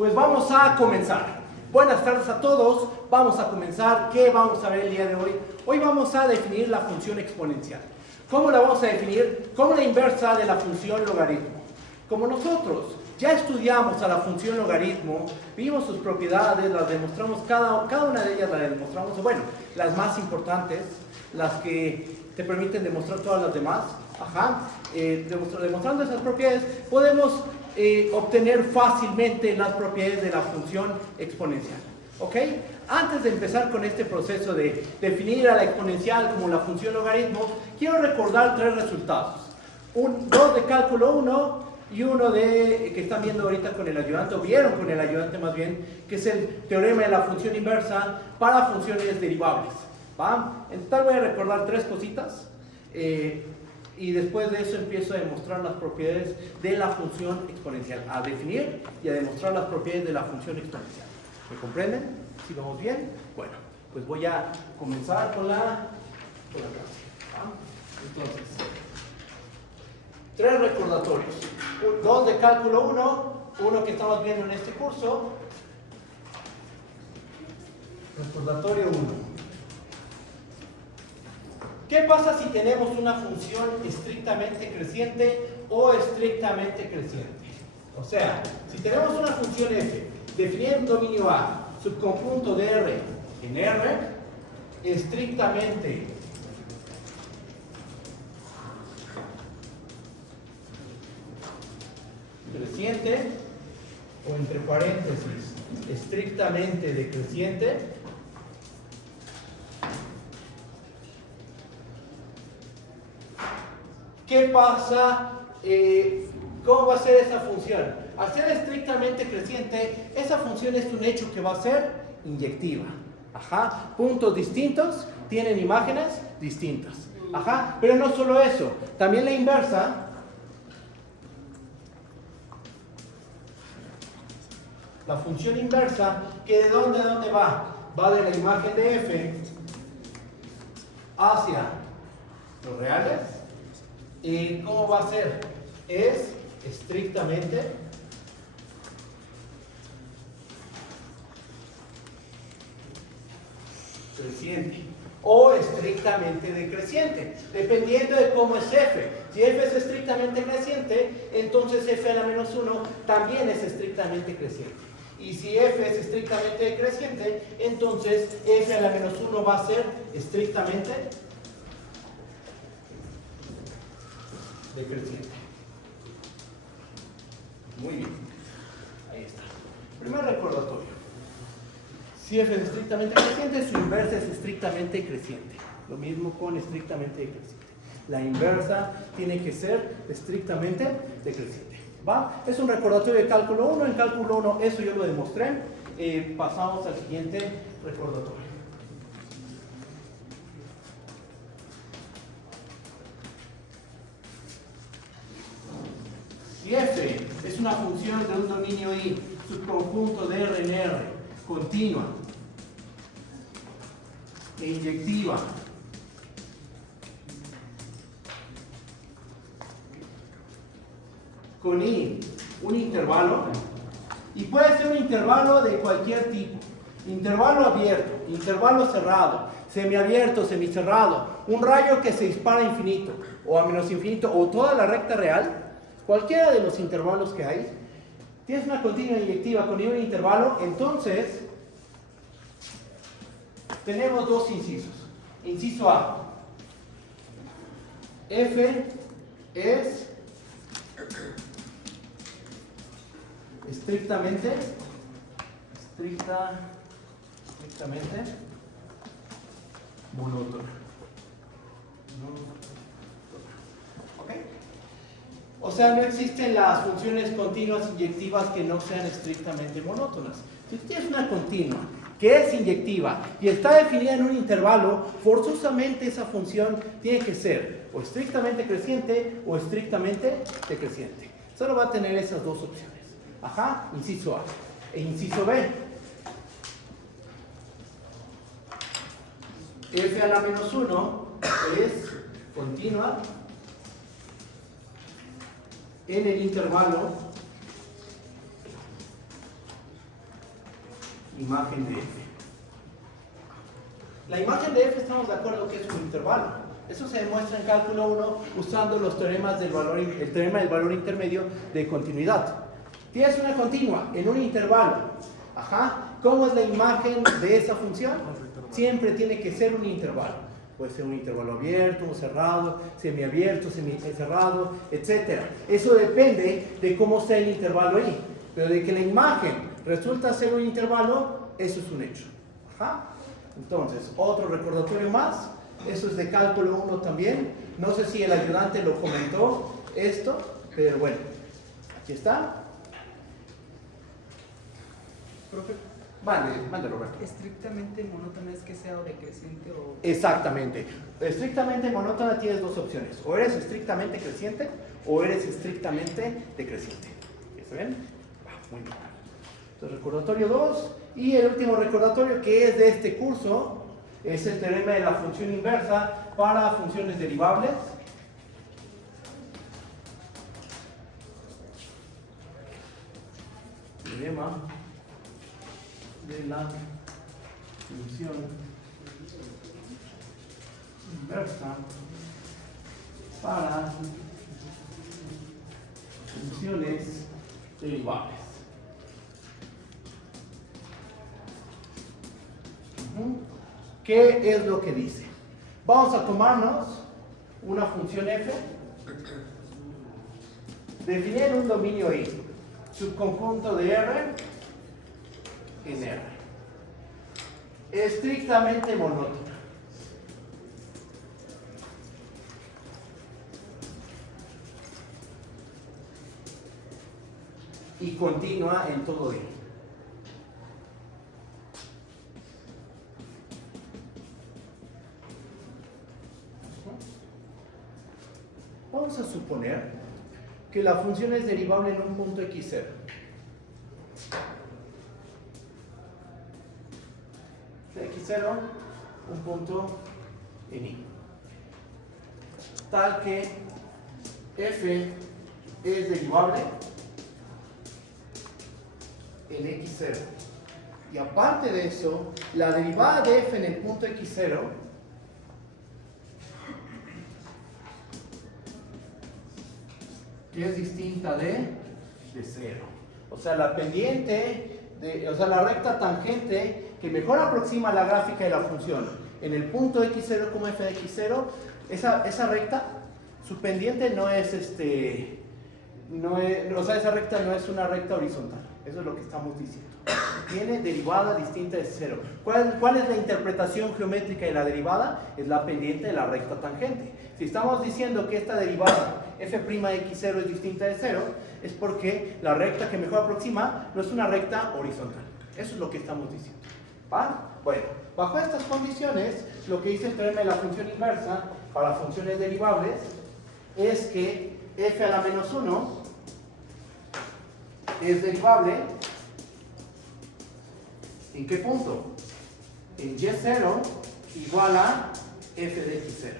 Pues vamos a comenzar. Buenas tardes a todos. Vamos a comenzar. ¿Qué vamos a ver el día de hoy? Hoy vamos a definir la función exponencial. ¿Cómo la vamos a definir? Como la inversa de la función logaritmo. Como nosotros ya estudiamos a la función logaritmo, vimos sus propiedades, las demostramos, cada una de ellas la demostramos, bueno, las más importantes, las que te permiten demostrar todas las demás, demostrando esas propiedades, podemos obtener fácilmente las propiedades de la función exponencial. ¿Ok? Antes de empezar con este proceso de definir a la exponencial como la función logaritmo, quiero recordar tres resultados. Dos de cálculo 1 y uno que están viendo ahorita con el ayudante, o vieron con el ayudante más bien, que es el teorema de la función inversa para funciones derivables. ¿Va? En total voy a recordar tres cositas. Y después de eso empiezo a demostrar las propiedades de la función exponencial, a definir y a demostrar las propiedades de la función exponencial. ¿Me comprenden? ¿Sí vamos bien? Bueno, pues voy a comenzar con la clase. ¿Va? Entonces, tres recordatorios. Dos de cálculo 1 que estamos viendo en este curso. Recordatorio 1. ¿Qué pasa si tenemos una función estrictamente creciente o estrictamente creciente? O sea, si tenemos una función f definida en dominio A, subconjunto de R en R, estrictamente creciente, o entre paréntesis, estrictamente decreciente, ¿qué pasa? ¿Cómo va a ser esa función? Al ser estrictamente creciente, esa función es un hecho que va a ser inyectiva. Puntos distintos tienen imágenes distintas. Pero no solo eso, también la inversa. La función inversa, que ¿de dónde a dónde va? Va de la imagen de f hacia los reales. ¿Y cómo va a ser? Es estrictamente creciente o estrictamente decreciente, dependiendo de cómo es f. Si f es estrictamente creciente, entonces f a la menos 1 también es estrictamente creciente. Y si f es estrictamente decreciente, entonces f a la menos 1 va a ser estrictamente decreciente. Muy bien. Ahí está. Primer recordatorio. Si f es estrictamente creciente, su inversa es estrictamente creciente. Lo mismo con estrictamente decreciente. La inversa tiene que ser estrictamente decreciente. ¿Va? Es un recordatorio de cálculo 1. En cálculo 1 eso yo lo demostré. Pasamos al siguiente recordatorio. Si f es una función de un dominio I, subconjunto de R en R, continua e inyectiva, con I, un intervalo, y puede ser un intervalo de cualquier tipo, intervalo abierto, intervalo cerrado, semiabierto, semicerrado, un rayo que se dispara a infinito, o a menos infinito, o toda la recta real. Cualquiera de los intervalos que hay, tienes una continua inyectiva con un intervalo, entonces tenemos dos incisos. Inciso A. F es estrictamente monótona. ¿Ok? O sea, no existen las funciones continuas inyectivas que no sean estrictamente monótonas. Si tienes una continua que es inyectiva y está definida en un intervalo, forzosamente esa función tiene que ser o estrictamente creciente o estrictamente decreciente. Solo va a tener esas dos opciones. Inciso A. E inciso B. F a la menos 1 es continua en el intervalo imagen de f. La imagen de f estamos de acuerdo que es un intervalo. Eso se demuestra en cálculo 1 usando los teoremas del valor, el teorema del valor intermedio de continuidad. Tienes una continua en un intervalo. ¿Cómo es la imagen de esa función? Siempre tiene que ser un intervalo. Puede ser un intervalo abierto, un cerrado, semiabierto, cerrado, etc. Eso depende de cómo sea el intervalo ahí. Pero de que la imagen resulta ser un intervalo, eso es un hecho. Entonces, otro recordatorio más. Eso es de cálculo 1 también. No sé si el ayudante lo comentó esto, pero bueno, aquí está. Profe, Mande, Roberto. ¿estrictamente monótona es que sea o decreciente o...? Exactamente. Estrictamente monótona tienes dos opciones. O eres estrictamente creciente o eres estrictamente decreciente. ¿Está bien? Muy bien. Entonces, recordatorio 2. Y el último recordatorio que es de este curso es el teorema de la función inversa para funciones derivables. Teorema de la función inversa para funciones derivables. ¿Qué es lo que dice? Vamos a tomarnos una función f, definir un dominio I, subconjunto de R en R, estrictamente monótona. Y continua en todo I. Vamos a suponer que la función es derivable en un punto x0. De x0, un punto en I. Tal que f es derivable en x0. Y aparte de eso, la derivada de f en el punto x0 es distinta de 0. O sea, la pendiente, la recta tangente que mejor aproxima la gráfica de la función en el punto x0 como f de x0, esa recta, su pendiente no es esa recta no es una recta horizontal. Eso es lo que estamos diciendo. Tiene derivada distinta de 0. ¿Cuál es la interpretación geométrica de la derivada? Es la pendiente de la recta tangente. Si estamos diciendo que esta derivada f' de x0 es distinta de 0, es porque la recta que mejor aproxima no es una recta horizontal. Eso es lo que estamos diciendo. ¿Va? Bueno, bajo estas condiciones, lo que dice el teorema de la función inversa para funciones derivables es que f a la menos 1 es derivable ¿en qué punto? En y0 igual a f de x0.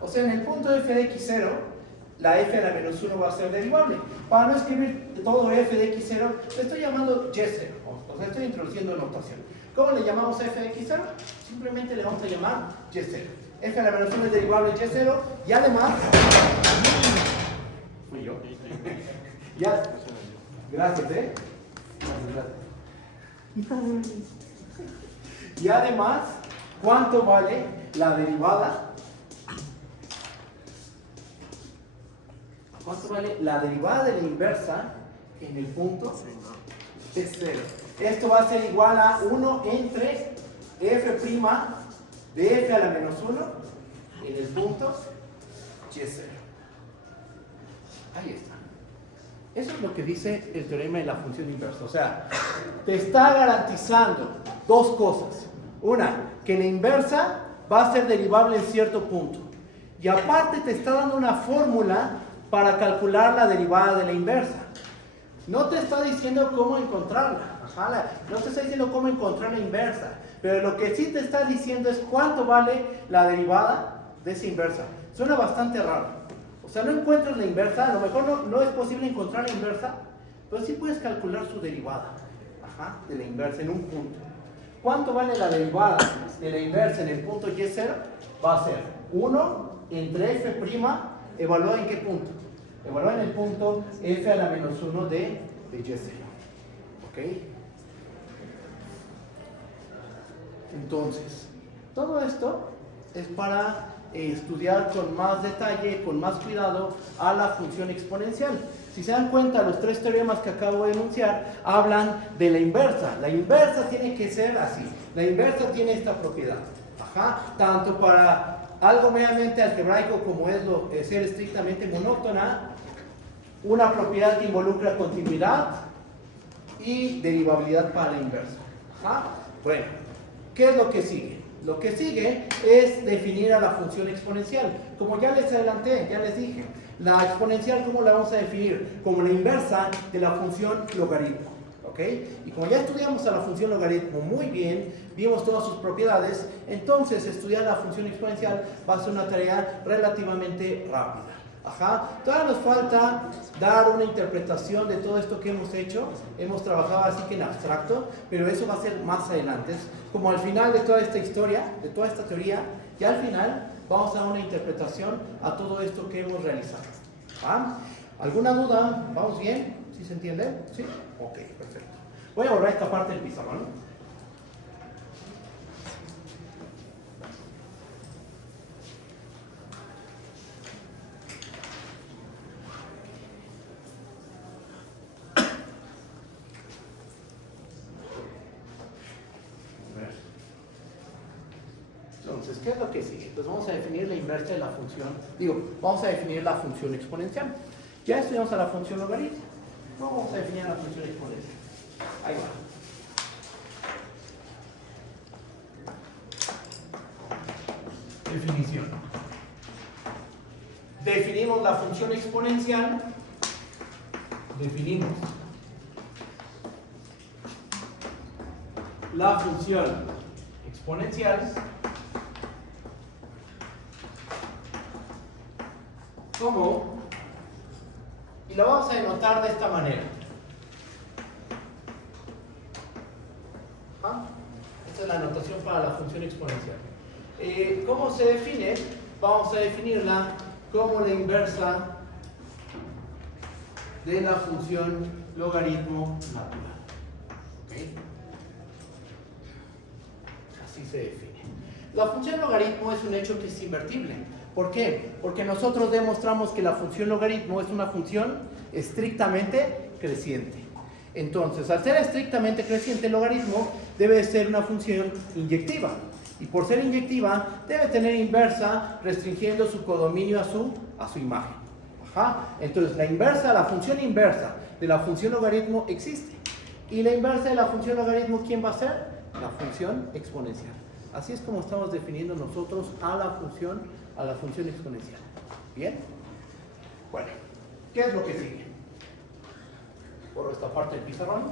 O sea, en el punto de f de x0, la f a la menos 1 va a ser derivable. Para no escribir todo f de x0, le estoy llamando y0, o sea, estoy introduciendo notación. ¿Cómo le llamamos a f de x0? Simplemente le vamos a llamar y0. F a la menos 1 es derivable de y0, y además... Fui yo. Ya. Gracias, Gracias. Y además, ¿cuánto vale la derivada? ¿Cuánto vale la derivada de la inversa en el punto de 0? Esto va a ser igual a 1 entre f' de f a la menos 1 en el punto y0. Ahí está. Eso es lo que dice el teorema de la función inversa. O sea, te está garantizando dos cosas. Una, que la inversa va a ser derivable en cierto punto. Y aparte te está dando una fórmula para calcular la derivada de la inversa. No te está diciendo cómo encontrarla. No te está diciendo cómo encontrar la inversa. Pero lo que sí te está diciendo es cuánto vale la derivada de esa inversa. Suena bastante raro. O sea, no encuentras la inversa, a lo mejor no es posible encontrar la inversa, pero sí puedes calcular su derivada. de la inversa en un punto. ¿Cuánto vale la derivada de la inversa en el punto y0? Va a ser 1 entre f' evaluado en qué punto? Evaluado en el punto f a la menos 1 de y0. ¿Ok? Entonces, todo esto es para estudiar con más detalle, con más cuidado a la función exponencial. Si se dan cuenta, los tres teoremas que acabo de enunciar hablan de la inversa. La inversa tiene que ser así. La inversa tiene esta propiedad. Tanto para algo meramente algebraico como es ser estrictamente monótona, una propiedad que involucra continuidad y derivabilidad para la inversa. Bueno, ¿qué es lo que sigue? Lo que sigue es definir a la función exponencial. Como ya les adelanté, ya les dije, la exponencial, ¿cómo la vamos a definir? Como la inversa de la función logaritmo. ¿Ok? Y como ya estudiamos a la función logaritmo muy bien, vimos todas sus propiedades, entonces estudiar la función exponencial va a ser una tarea relativamente rápida. Todavía nos falta dar una interpretación de todo esto que hemos hecho. Hemos trabajado así que en abstracto, pero eso va a ser más adelante. Como al final de toda esta historia, de toda esta teoría, ya al final vamos a dar una interpretación a todo esto que hemos realizado. ¿Alguna duda? ¿Vamos bien? ¿Sí se entiende? ¿Sí? Ok, perfecto. Voy a borrar esta parte del pizarrón. Entonces, ¿qué es lo que sigue? Pues vamos a definir la inversa de la función, vamos a definir la función exponencial. Ya estudiamos a la función logaritmo, vamos a definir la función exponencial. Ahí va. Definición. Definimos la función exponencial, definimos la función exponencial como, y lo vamos a denotar de esta manera. Esta es la notación para la función exponencial. ¿Cómo se define? Vamos a definirla como la inversa de la función logaritmo natural. ¿Okay? Así se define. La función logaritmo es un hecho que es invertible. ¿Por qué? Porque nosotros demostramos que la función logaritmo es una función estrictamente creciente. Entonces, al ser estrictamente creciente, el logaritmo debe ser una función inyectiva. Y por ser inyectiva, debe tener inversa restringiendo su codominio a su imagen. Entonces, la función inversa de la función logaritmo existe. Y la inversa de la función logaritmo, ¿quién va a ser? La función exponencial. Así es como estamos definiendo nosotros a la función exponencial. ¿Bien? Bueno, ¿qué es lo que sigue? Por esta parte del pizarrón.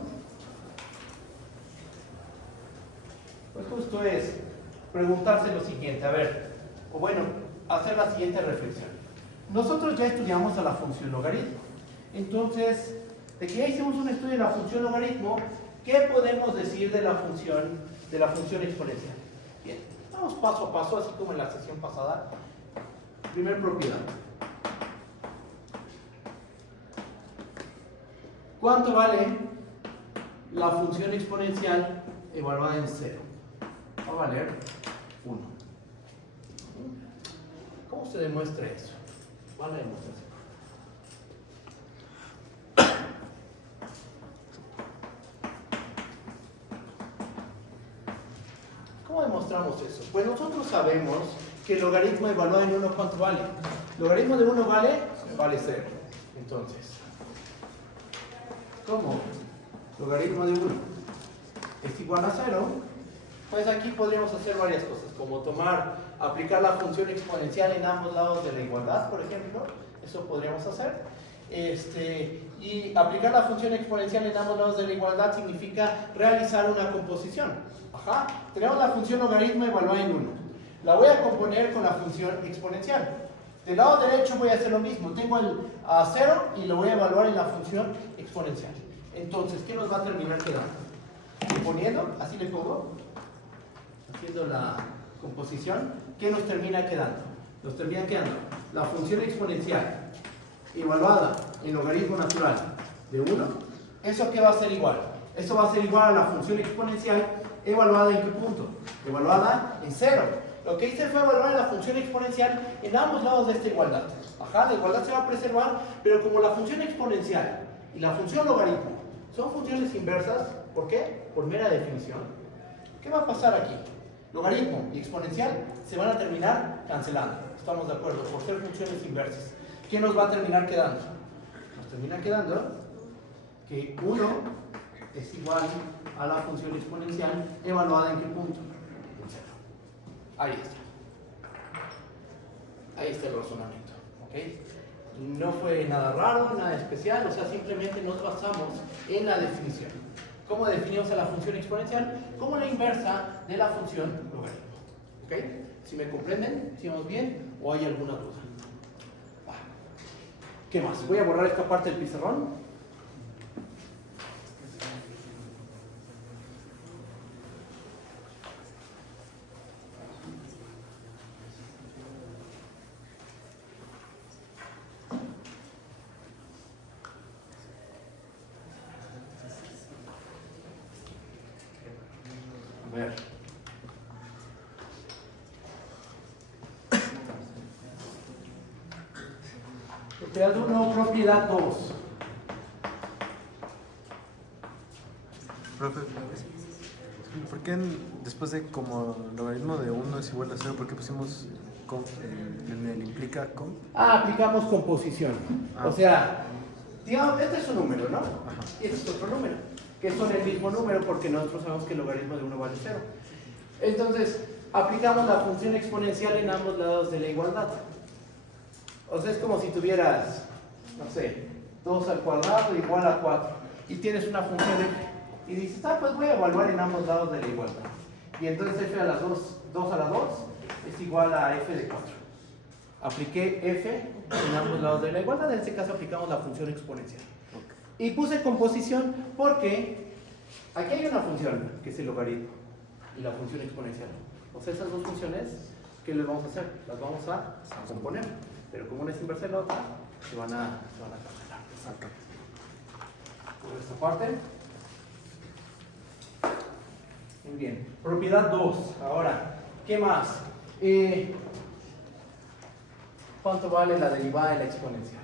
Pues justo es preguntarse lo siguiente, hacer la siguiente reflexión. Nosotros ya estudiamos a la función logaritmo. Entonces, de que ya hicimos un estudio de la función logaritmo, ¿qué podemos decir de la función exponencial? Bien, vamos paso a paso, así como en la sesión pasada. Primer propiedad. ¿Cuánto vale la función exponencial evaluada en 0? Va a valer 1. ¿Cómo se demuestra eso? ¿Cuál es la demostración? ¿Cómo demostramos eso? Pues nosotros sabemos que el logaritmo evaluado en 1, ¿cuánto vale? El logaritmo de 1 vale 0. Entonces, ¿cómo? Logaritmo de 1 es igual a 0. Pues aquí podríamos hacer varias cosas, como aplicar la función exponencial en ambos lados de la igualdad, por ejemplo. Eso podríamos hacer. Y aplicar la función exponencial en ambos lados de la igualdad significa realizar una composición. Tenemos la función logaritmo evaluada en 1. La voy a componer con la función exponencial. Del lado derecho voy a hacer lo mismo. Tengo el 0 y lo voy a evaluar en la función exponencial. Entonces, ¿qué nos va a terminar quedando? y poniendo, así le pongo, haciendo la composición, ¿qué nos termina quedando? Nos termina quedando la función exponencial evaluada en logaritmo natural de 1. ¿Eso qué va a ser igual? Eso va a ser igual a la función exponencial evaluada en qué punto? Evaluada en 0. Lo que hice fue evaluar la función exponencial en ambos lados de esta igualdad. Ajá, la igualdad se va a preservar, pero como la función exponencial y la función logaritmo son funciones inversas, ¿por qué? Por mera definición. ¿Qué va a pasar aquí? Logaritmo y exponencial se van a terminar cancelando. Estamos de acuerdo, por ser funciones inversas. ¿Qué nos va a terminar quedando? Nos termina quedando que 1 es igual a la función exponencial evaluada en qué punto? En 0. Ahí está. Ahí está el razonamiento. ¿Okay? No fue nada raro, nada especial, o sea, simplemente nos basamos en la definición. ¿Cómo definimos a la función exponencial? Como la inversa de la función logaritmo. ¿Okay? Si me comprenden, si vamos bien, o hay alguna duda. ¿Qué más? Voy a borrar esta parte del pizarrón. A ver. Propiedad 1, propiedad 2. Profe, ¿por qué después de como logaritmo de 1 es igual a 0, por qué pusimos en el implica con? Aplicamos composición. O sea, digamos, este es un número, ¿no? Ajá. Y este es otro número, que son el mismo número porque nosotros sabemos que el logaritmo de 1 vale 0. Entonces, aplicamos la función exponencial en ambos lados de la igualdad. O sea, es como si tuvieras, no sé, 2 al cuadrado igual a 4. Y tienes una función f. Y dices, pues voy a evaluar en ambos lados de la igualdad. Y entonces f a la 2 a la 2 es igual a f de 4. Apliqué f en ambos lados de la igualdad. En este caso aplicamos la función exponencial. Y puse composición porque aquí hay una función que es el logaritmo y la función exponencial. O sea, esas dos funciones, ¿qué les vamos a hacer? Las vamos a componer. Pero como una es inversa de la otra, se van a cancelar. Exacto. Por esta parte. Muy bien. Propiedad 2. Ahora, ¿qué más? ¿Cuánto vale la derivada de la exponencial?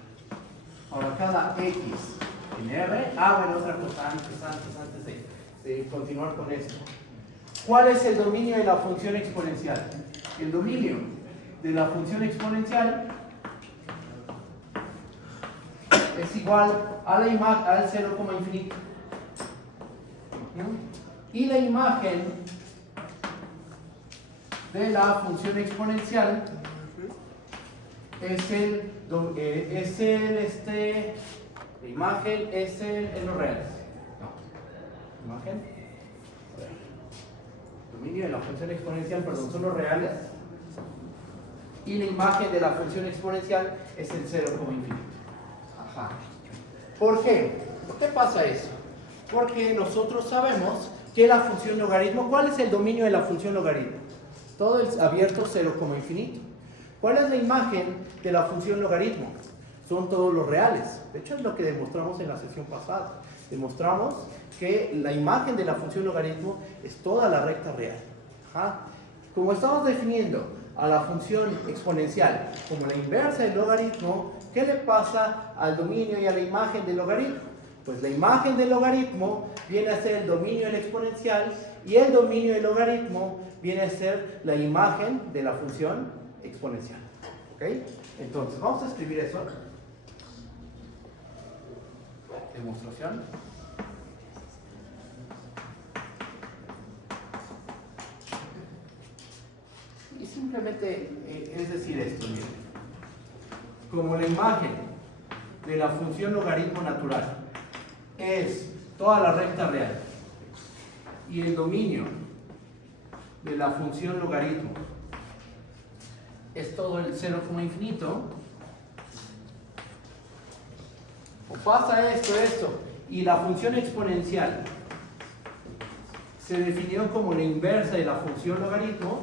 Ahora, cada x en r. Bueno, otra cosa antes de continuar con esto. ¿Cuál es el dominio de la función exponencial? El dominio de la función exponencial es igual a la imagen al 0, infinito. Y la imagen de la función exponencial es la imagen es en los reales. No. Imagen. Dominio de la función exponencial, perdón, son los reales. Y la imagen de la función exponencial es el 0, infinito. Ajá. ¿Por qué? ¿Por qué pasa eso? Porque nosotros sabemos que la función logaritmo, ¿cuál es el dominio de la función logaritmo? Todo es abierto 0, infinito. ¿Cuál es la imagen de la función logaritmo? Son todos los reales. De hecho, es lo que demostramos en la sesión pasada. Demostramos que la imagen de la función logaritmo es toda la recta real. Ajá. Como estamos definiendo a la función exponencial como la inversa del logaritmo, ¿qué le pasa al dominio y a la imagen del logaritmo? Pues la imagen del logaritmo viene a ser el dominio del exponencial y el dominio del logaritmo viene a ser la imagen de la función exponencial. ¿Ok? Entonces, vamos a escribir eso. Demostración. Y simplemente es decir esto, miren. Como la imagen de la función logaritmo natural es toda la recta real y el dominio de la función logaritmo es todo el 0, infinito, o pasa esto, y la función exponencial se definió como la inversa de la función logaritmo,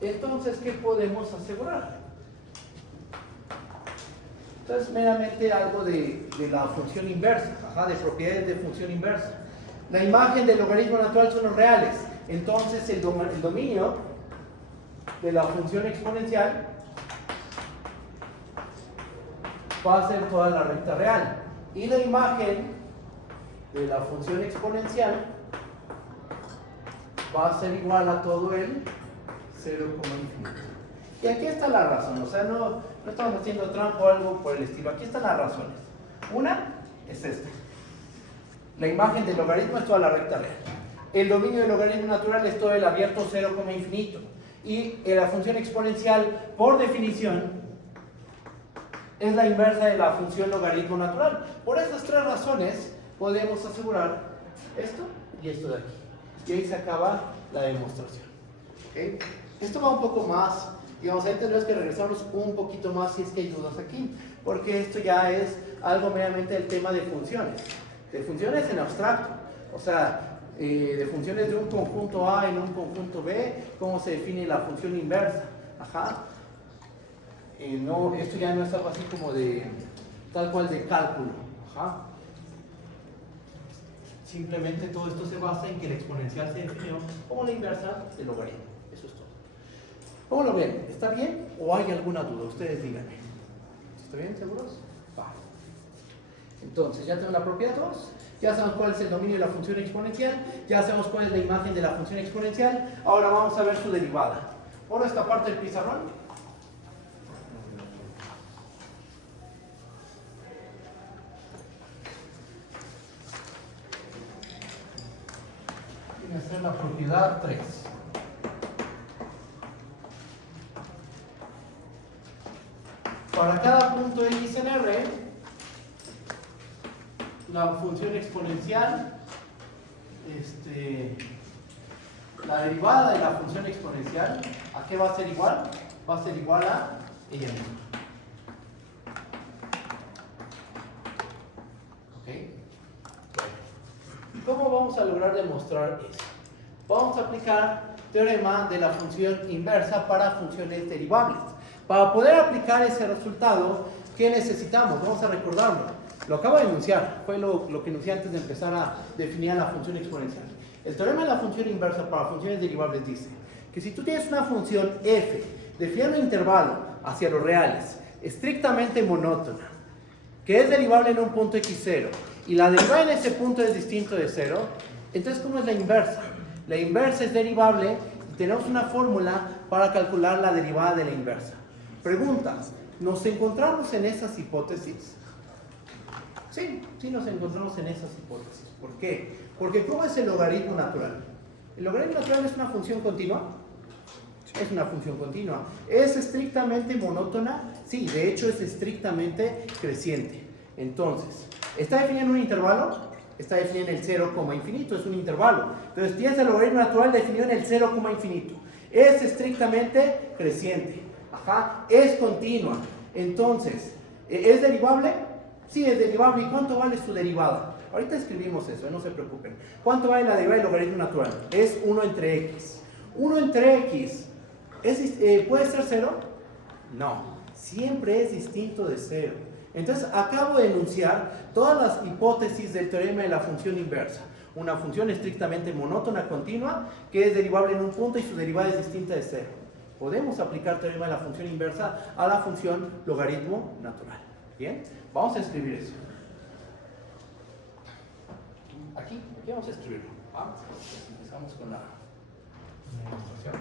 entonces, ¿qué podemos asegurar? Entonces, meramente algo de la función inversa, de propiedades de función inversa. La imagen del logaritmo natural son los reales. Entonces, el dominio de la función exponencial va a ser toda la recta real. Y la imagen de la función exponencial va a ser igual a todo el 0, infinito. Y aquí está la razón, o sea, no estamos haciendo trampa o algo por el estilo. Aquí están las razones. Una es esta. La imagen del logaritmo es toda la recta real. El dominio del logaritmo natural es todo el abierto 0, infinito. Y la función exponencial, por definición, es la inversa de la función logaritmo natural. Por esas tres razones podemos asegurar esto y esto de aquí. Y ahí se acaba la demostración. ¿Okay? Esto va un poco más, digamos, ahí tendremos que regresarnos un poquito más si es que hay dudas aquí, porque esto ya es algo meramente del tema de funciones en abstracto, o sea, de funciones de un conjunto A en un conjunto B, cómo se define la función inversa. No, esto ya no es algo así como de tal cual de cálculo. Simplemente todo esto se basa en que la exponencial se definió como la inversa del logaritmo. Eso es todo. ¿Cómo lo ven? ¿Está bien o hay alguna duda? Ustedes díganme. ¿Está bien? ¿Seguros? Vale. Entonces, ya tenemos la propiedad 2, ya sabemos cuál es el dominio de la función exponencial, ya sabemos cuál es la imagen de la función exponencial. Ahora vamos a ver su derivada. Por esta parte del pizarrón. Tiene que ser la propiedad 3. Para cada punto x en R, la función exponencial, la derivada de la función exponencial, ¿a qué va a ser igual? Va a ser igual a ella misma. ¿Ok? ¿Cómo vamos a lograr demostrar eso? Vamos a aplicar teorema de la función inversa para funciones derivables. Para poder aplicar ese resultado, ¿qué necesitamos? Vamos a recordarlo. Lo acabo de enunciar, fue lo que enuncié antes de empezar a definir la función exponencial. El teorema de la función inversa para funciones derivables dice que si tú tienes una función f definiendo un intervalo hacia los reales, estrictamente monótona, que es derivable en un punto x0, y la derivada en ese punto es distinto de 0, entonces ¿cómo es la inversa? La inversa es derivable y tenemos una fórmula para calcular la derivada de la inversa. Pregunta, ¿nos encontramos en esas hipótesis? Sí, nos encontramos en esas hipótesis. ¿Por qué? Porque ¿cómo es el logaritmo natural? ¿El logaritmo natural es una función continua? Es una función continua. ¿Es estrictamente monótona? Sí, de hecho es estrictamente creciente. Entonces, ¿está definiendo un intervalo? Está definiendo el 0, infinito, es un intervalo. Entonces tienes el logaritmo natural definido en el 0, infinito. Es estrictamente creciente. Es continua. Entonces, ¿es derivable? Sí, es derivable. ¿Y cuánto vale su derivada? Ahorita escribimos eso, no se preocupen. ¿Cuánto vale la derivada del logaritmo natural? Es 1 entre x. 1 entre x, ¿puede ser 0? No, siempre es distinto de 0. Entonces, acabo de enunciar todas las hipótesis del teorema de la función inversa. Una función estrictamente monótona continua que es derivable en un punto y su derivada es distinta de 0. Podemos aplicar teorema de la función inversa a la función logaritmo natural. ¿Bien? Vamos a escribir eso. Aquí vamos a escribirlo. Empezamos con la demostración.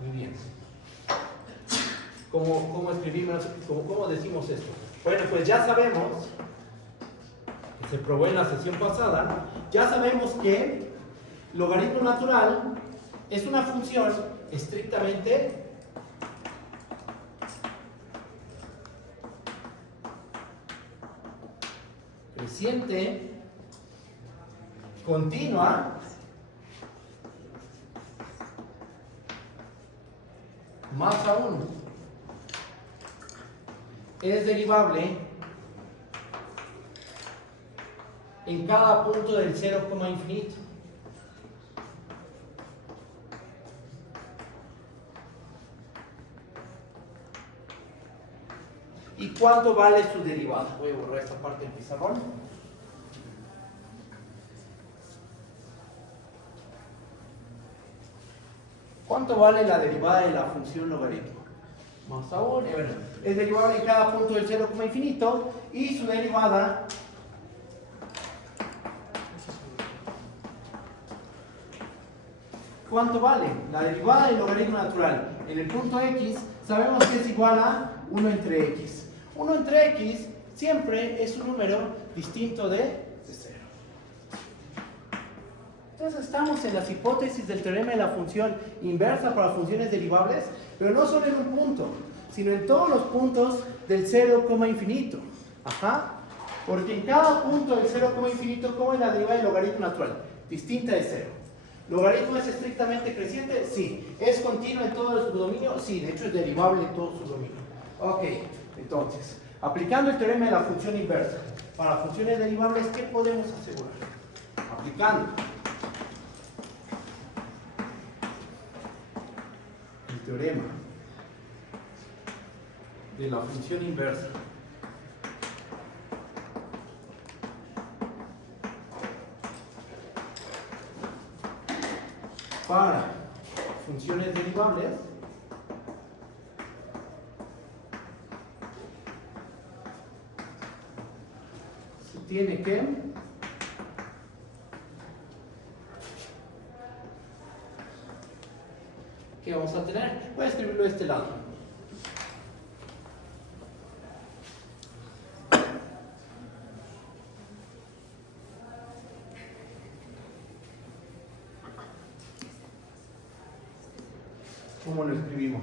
Muy bien. ¿Cómo escribimos? ¿Cómo decimos esto? Bueno, pues ya sabemos, que se probó en la sesión pasada, ya sabemos que logaritmo natural es una función estrictamente creciente, continua, más aún, es derivable en cada punto del 0, infinito. ¿Y cuánto vale su derivada? Voy a borrar esta parte del pizarrón. ¿Cuánto vale la derivada de la función logaritmo? Más aún, es derivable en cada punto del 0, infinito y su derivada ¿cuánto vale? La derivada del logaritmo natural en el punto x sabemos que es igual a 1 entre x. 1 entre x siempre es un número distinto de 0. Entonces estamos en las hipótesis del teorema de la función inversa para funciones derivables, pero no solo en un punto, sino en todos los puntos del 0, infinito. Ajá. Porque en cada punto del 0, infinito, ¿cómo es la derivada del logaritmo natural? Distinta de 0. ¿Logaritmo es estrictamente creciente? Sí. ¿Es continuo en todo el subdominio? Sí, de hecho es derivable en todo el subdominio. Ok, entonces, aplicando el teorema de la función inversa para funciones derivables, ¿qué podemos asegurar? Aplicando el teorema de la función inversa para funciones derivables, se tiene que ¿qué vamos a tener? Voy a escribirlo de este lado. ¿Cómo lo escribimos?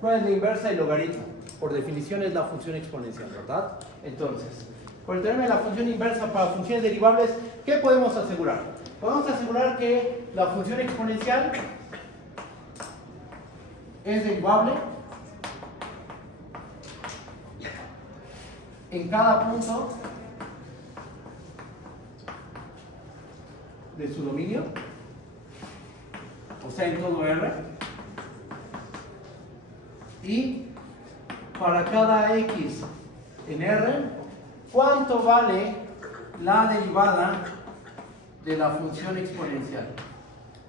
¿Cuál es la inversa del logaritmo? Por definición es la función exponencial, ¿verdad? Entonces, por el teorema de la función inversa para funciones derivables, ¿qué podemos asegurar? Podemos asegurar que la función exponencial es derivable en cada punto de su dominio, o sea, en todo R. Y para cada x en R, ¿cuánto vale la derivada de la función exponencial?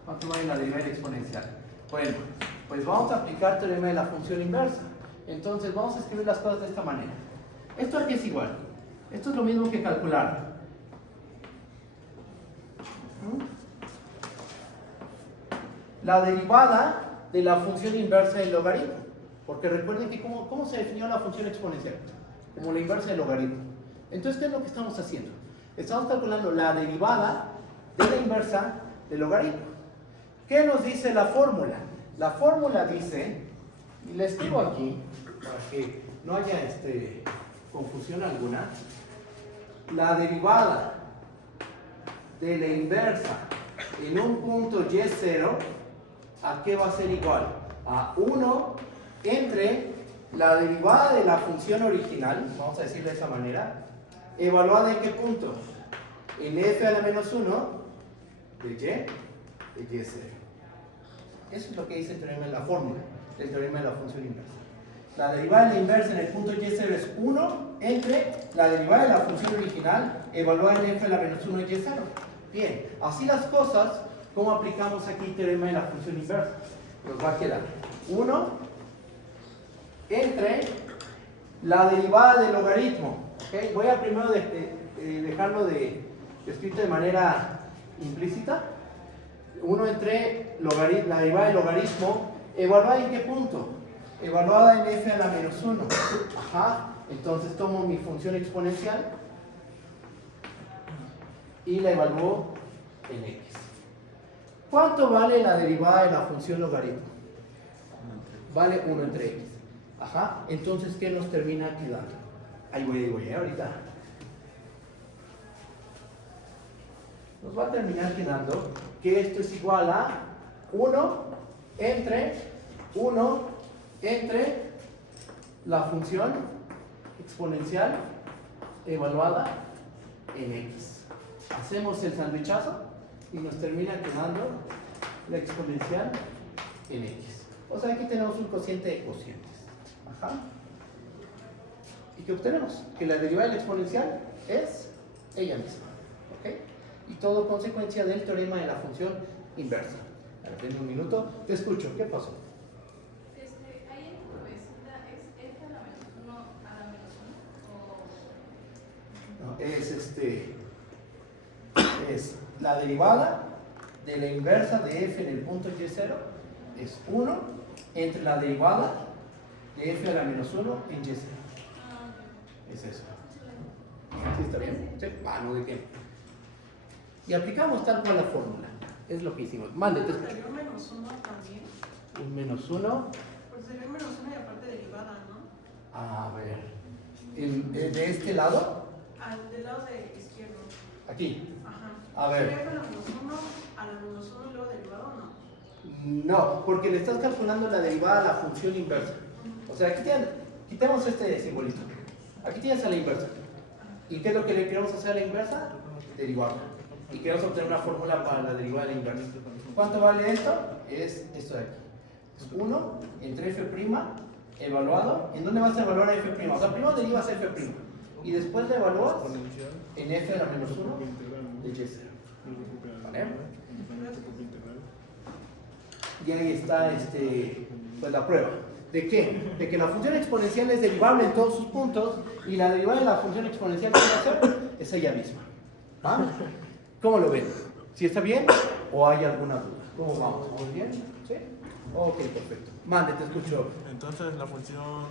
¿Cuánto vale la derivada exponencial? Bueno, pues vamos a aplicar el teorema de la función inversa. Entonces vamos a escribir las cosas de esta manera. Esto aquí es igual. Esto es lo mismo que calcular. La derivada de la función inversa del logaritmo. Porque recuerden que ¿cómo se definió la función exponencial? Como la inversa del logaritmo. Entonces, ¿qué es lo que estamos haciendo? Estamos calculando la derivada de la inversa del logaritmo. ¿Qué nos dice la fórmula? La fórmula dice, y la escribo aquí, para que no haya confusión alguna, la derivada de la inversa en un punto y0, ¿a qué va a ser igual? A 1 entre la derivada de la función original, vamos a decir de esa manera, evaluada en qué punto? En f a la menos 1 de y0. Eso es lo que dice el teorema de la fórmula, el teorema de la función inversa. La derivada de la inversa en el punto y0 es 1 entre la derivada de la función original evaluada en f a la menos 1 de y0. Bien, así las cosas, ¿cómo aplicamos aquí el teorema de la función inversa? Nos va a quedar 1 entre la derivada del logaritmo. ¿Okay? Voy a primero dejarlo escrito de manera implícita. 1 entre la derivada del logaritmo, ¿evaluada en qué punto? Evaluada en f a la menos 1. Ajá. Entonces tomo mi función exponencial y la evalúo en x. ¿Cuánto vale la derivada de la función logaritmo? Vale 1 entre x. Ajá. Entonces, ¿qué nos termina quedando? Ahí voy, ahorita. Nos va a terminar quedando que esto es igual a 1 entre la función exponencial evaluada en x. hacemos el sandwichazo y nos termina quedando la exponencial en x. O sea, aquí tenemos un cociente de cocientes. Ajá. ¿Y qué obtenemos? Que la derivada de la exponencial es ella misma. ¿Ok? Y todo consecuencia del teorema de la función inversa. A ver, denme un minuto. Te escucho. ¿Qué pasó? Ahí en tu vecindad es f a la menos 1 a la menos 1 o... No, es la derivada de la inversa de f en el punto y0 es 1 entre la derivada de f a la menos 1 en y0. Es eso. ¿Sí está bien? ¿Sí? No, ¿de qué? Y aplicamos tal cual la fórmula. Es lo que hicimos. Mande, Sería un menos 1 también. un menos 1. Pues sería un menos 1 y aparte derivada, ¿no? A ver. ¿De este lado? Del lado de izquierdo. Aquí. Ajá. A ver. ¿Sería con la menos 1 a la menos 1 y luego derivada o no? No, porque le estás calculando la derivada a la función inversa. O sea, aquí quitemos este simbolito. Aquí tienes a la inversa. ¿Y qué es lo que le queremos hacer a la inversa? Derivada. Y queremos obtener una fórmula para la derivada de la inversa. ¿Cuánto vale esto? Es esto de aquí. Es 1 entre f' evaluado. ¿En dónde vas a evaluar a f'? O sea, primero derivas f'. Y después la evalúas en f a la menos 1 de y0. ¿Vale? Y ahí está pues la prueba. ¿De qué? De que la función exponencial es derivable en todos sus puntos y la derivada de la función exponencial que va a ser es ella misma. ¿Va? ¿Cómo lo ven? ¿Sí está bien o hay alguna duda? ¿Cómo vamos? ¿Muy bien? ¿Sí? Ok, perfecto. Mande, te escucho. Entonces la función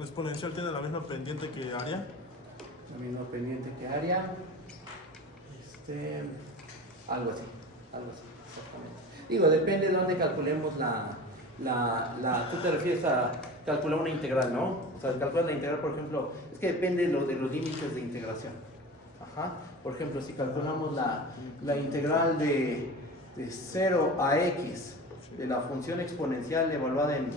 exponencial tiene la misma pendiente que área. La misma pendiente que área. Algo así, exactamente. Digo, depende de dónde calculemos tú te refieres a calcular una integral, ¿no? O sea, calcular la integral, por ejemplo, es que depende de los límites de integración. Ajá. Por ejemplo, si calculamos la integral de 0 a x de la función exponencial evaluada en...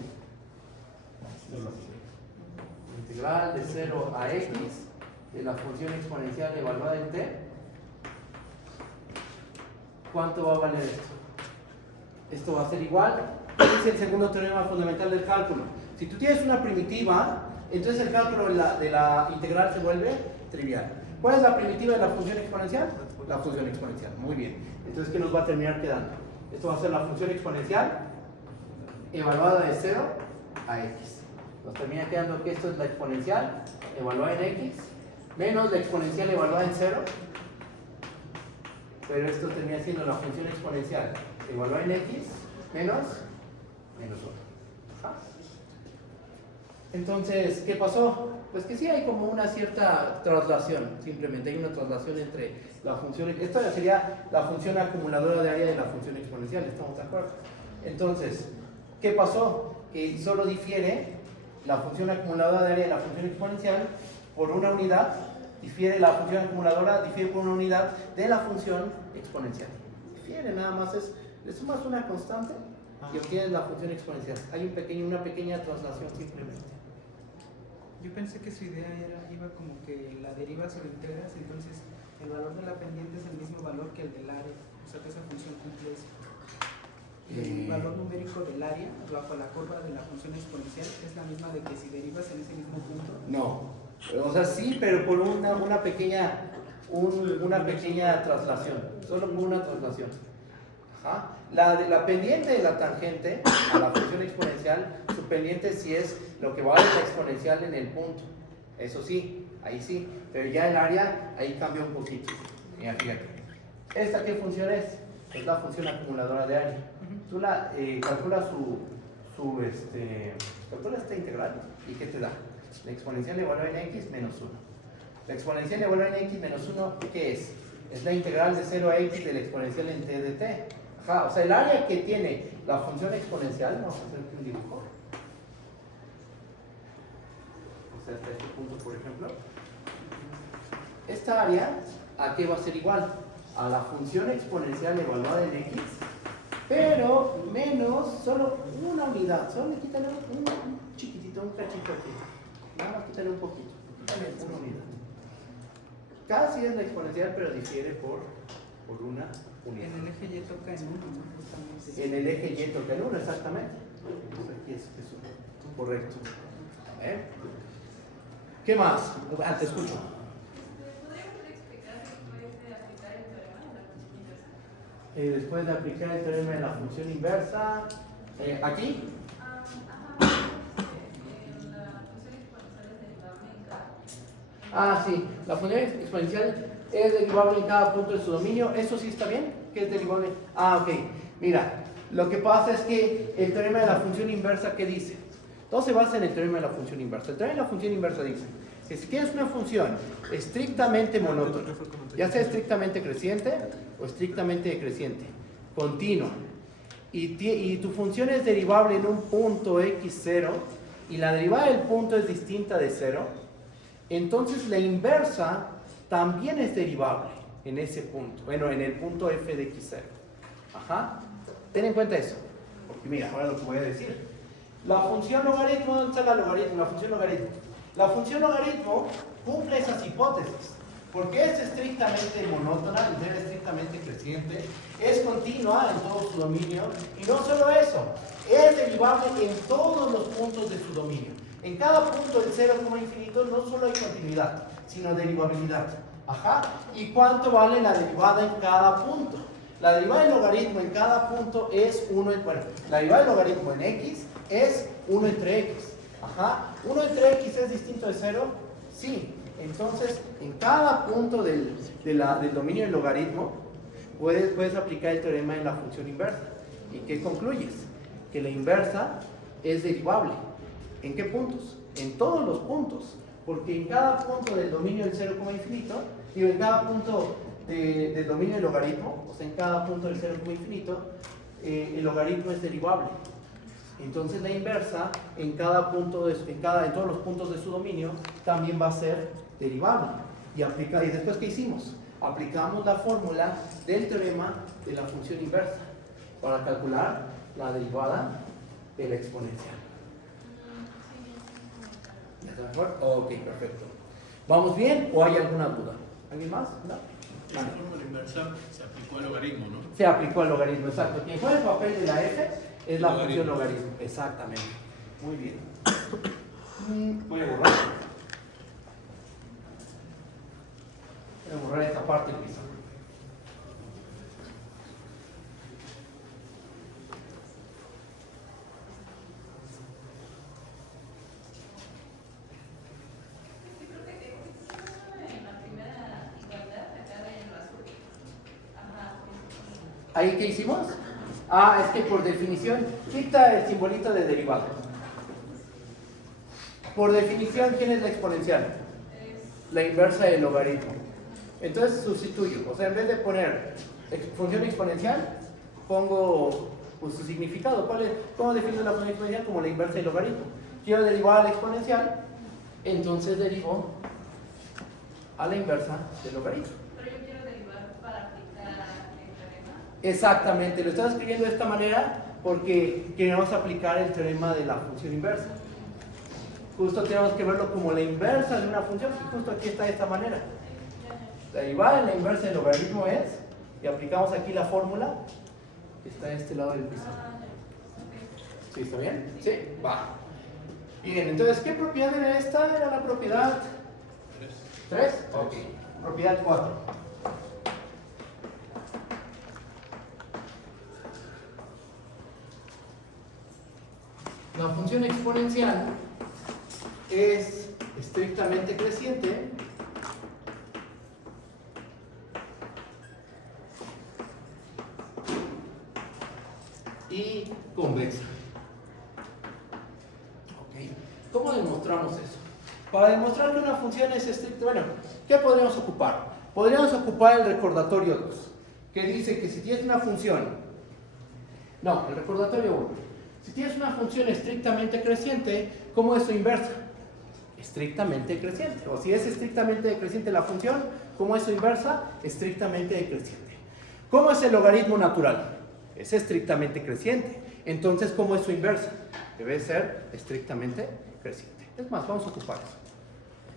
Integral de 0 a x de la función exponencial evaluada en t, ¿cuánto va a valer esto? Esto va a ser igual. ¿Cuál es el segundo teorema fundamental del cálculo? Si tú tienes una primitiva, entonces el cálculo de la integral se vuelve trivial. ¿Cuál es la primitiva de la función exponencial? La función exponencial. Muy bien. Entonces, ¿qué nos va a terminar quedando? Esto va a ser la función exponencial evaluada de 0 a x. Nos termina quedando que esto es la exponencial evaluada en x menos la exponencial evaluada en 0. Pero esto termina siendo la función exponencial evaluada en x menos 1. ¿Ah? Entonces, ¿qué pasó? Pues que sí hay como una cierta traslación, simplemente hay una traslación entre la función, esta sería la función acumuladora de área de la función exponencial, ¿estamos de acuerdo? Entonces, ¿qué pasó? Que solo difiere la función acumuladora de área de la función exponencial por una unidad, difiere la función acumuladora, difiere por una unidad de la función exponencial. Difiere nada más, le sumas una constante y obtienes la función exponencial. Hay una pequeña traslación simplemente. Yo pensé que su idea iba como que la derivas o la integras, entonces el valor de la pendiente es el mismo valor que el del área, o sea que esa función cumple eso. El valor numérico del área bajo la curva de la función exponencial es la misma de que si derivas en ese mismo punto. No, o sea sí, pero por una pequeña traslación, solo por una traslación. Ajá. La pendiente de la tangente a la función exponencial, su pendiente sí es lo que vale la exponencial en el punto. Eso sí, ahí sí. Pero ya el área, ahí cambia un poquito. Mira, fíjate. ¿Esta qué función es? Es la función acumuladora de área. Tú calculas calcula esta integral y ¿qué te da? La exponencial evaluada en x menos 1. La exponencial evaluada en x menos 1, ¿qué es? Es la integral de 0 a x de la exponencial en t de t. Ajá, o sea, el área que tiene la función exponencial, vamos a hacer un dibujo. O sea, hasta este punto, por ejemplo. Esta área, ¿a qué va a ser igual? A la función exponencial evaluada en x, pero menos solo una unidad. Solo le quitan un chiquitito, un cachito aquí. Nada más quitarle un poquito. Quítale una unidad. Casi es la exponencial, pero difiere por una unidad. En el eje Y toca en 1, ¿no? Justamente. En el eje Y toca el 1, exactamente. Pues aquí es uno. Correcto. A ver. ¿Qué más? Ah, te escucho. ¿Podríamos explicar después de aplicar el teorema de la función inversa? Después de aplicar el teorema de la función inversa, aquí. La función exponencial es derivable en cada punto. Ah, sí, la función exponencial es derivable en cada punto de su dominio. ¿Eso sí está bien? ¿Qué es derivable? Ah, ok. Mira, lo que pasa es que el teorema de la función inversa, ¿qué dice? Todo se basa en el teorema de la función inversa. El teorema de la función inversa dice que si quieres una función estrictamente monótona, ya sea estrictamente creciente o estrictamente decreciente, continua, y tu función es derivable en un punto x0 y la derivada del punto es distinta de 0, entonces la inversa también es derivable en ese punto, bueno, en el punto f de x0. Ajá. Ten en cuenta eso, porque mira, ahora lo que voy a decir. La función logaritmo, ¿dónde está la logaritmo? La función logaritmo. La función logaritmo cumple esas hipótesis, porque es estrictamente monótona, es estrictamente creciente, es continua en todo su dominio, y no solo eso, es derivable en todos los puntos de su dominio. En cada punto del 0, infinito no solo hay continuidad, sino derivabilidad. Ajá. ¿Y cuánto vale la derivada en cada punto? La derivada del logaritmo en cada punto es 1 entre, bueno, la derivada del logaritmo en x es 1 entre x. Ajá. 1 entre x es distinto de 0. Sí. Entonces, en cada punto del dominio del logaritmo puedes aplicar el teorema de la función inversa. ¿Y qué concluyes? Que la inversa es derivable. ¿En qué puntos? En todos los puntos. Porque en cada punto del dominio del 0, infinito, digo, en cada punto del dominio del logaritmo, o sea, en cada punto del 0, infinito, el logaritmo es derivable. Entonces la inversa en cada punto, en todos los puntos de su dominio, también va a ser derivable. Y después, ¿qué hicimos? Aplicamos la fórmula del teorema de la función inversa para calcular la derivada de la exponencial. ¿Ya está mejor? Ok, perfecto. ¿Vamos bien o hay alguna duda? ¿Alguien más? ¿No? La fórmula inversa se aplicó al logaritmo, ¿no? Se aplicó al logaritmo, exacto. Quien juega el papel de la f es la Logaritmo. función logaritmo. Exactamente. Muy bien. Voy a borrar. Voy a borrar esta parte del piso. En la primera igualdad, acá en lo azul. Ajá. ¿Ahí qué hicimos? Ah, es que por definición, quita el simbolito de derivada. Por definición, ¿quién es la exponencial? La inversa del logaritmo. Entonces sustituyo. O sea, en vez de poner función exponencial, pongo pues, su significado. ¿Cómo defino la función exponencial? Como la inversa del logaritmo. Quiero derivar a la exponencial, entonces derivo a la inversa del logaritmo. Pero yo quiero derivar para aplicar el teorema. Exactamente, lo estás escribiendo de esta manera porque queremos aplicar el teorema de la función inversa. Justo tenemos que verlo como la inversa de una función, y justo aquí está de esta manera. La derivada en la inversa del logaritmo es, y aplicamos aquí la fórmula, que está de este lado del piso. ¿Sí, está bien? Sí, va. Bien, entonces, ¿qué propiedad era esta? Era la propiedad 3. Ok. Propiedad 4. La función exponencial es estrictamente creciente y convexa. ¿Ok? ¿Cómo demostramos eso? Para demostrar que una función es estricta, bueno, ¿qué podríamos ocupar? Podríamos ocupar el recordatorio 2, que dice que si tienes una función, no, el recordatorio 1, si tienes una función estrictamente creciente, ¿cómo es su inversa? Estrictamente creciente. O si es estrictamente decreciente la función, ¿cómo es su inversa? Estrictamente decreciente. ¿Cómo es el logaritmo natural? Es estrictamente creciente. Entonces, ¿cómo es su inversa? Debe ser estrictamente creciente. Es más, vamos a ocupar eso.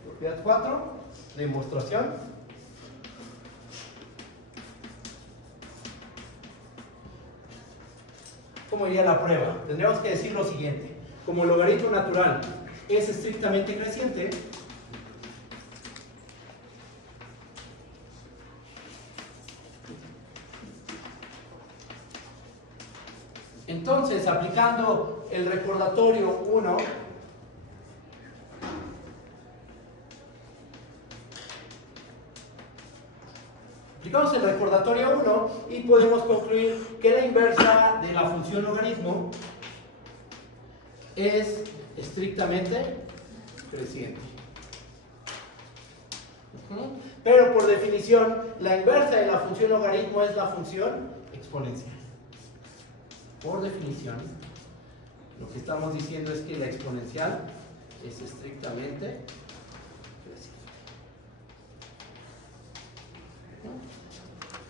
Propiedad 4, demostración ¿cómo iría la prueba? Tendríamos que decir lo siguiente. Como el logaritmo natural es estrictamente creciente, entonces aplicando el recordatorio 1, aplicamos el recordatorio 1 y podemos concluir que la inversa de la función logaritmo es estrictamente creciente. Pero por definición, la inversa de la función logaritmo es la función exponencial. Por definición, lo que estamos diciendo es que la exponencial es estrictamente creciente.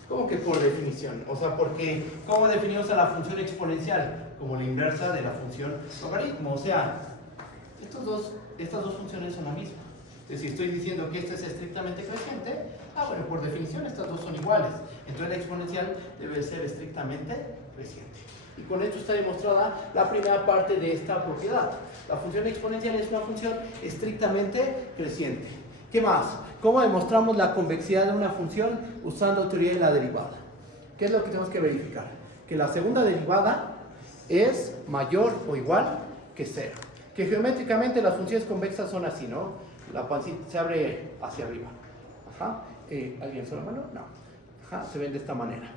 ¿Cómo que por definición? O sea, porque ¿cómo definimos a la función exponencial? Como la inversa de la función logaritmo. O sea, estas dos funciones son la misma. Entonces, si estoy diciendo que esta es estrictamente creciente, bueno, por definición estas dos son iguales. Entonces la exponencial debe ser estrictamente creciente. Y con esto está demostrada la primera parte de esta propiedad. La función exponencial es una función estrictamente creciente. ¿Qué más? ¿Cómo demostramos la convexidad de una función usando teoría de la derivada? ¿Qué es lo que tenemos que verificar? Que la segunda derivada es mayor o igual que 0. Que geométricamente las funciones convexas son así, ¿no? La pancita se abre hacia arriba. Ajá. ¿Alguien hizo la mano? No. Ajá. Se ven de esta manera.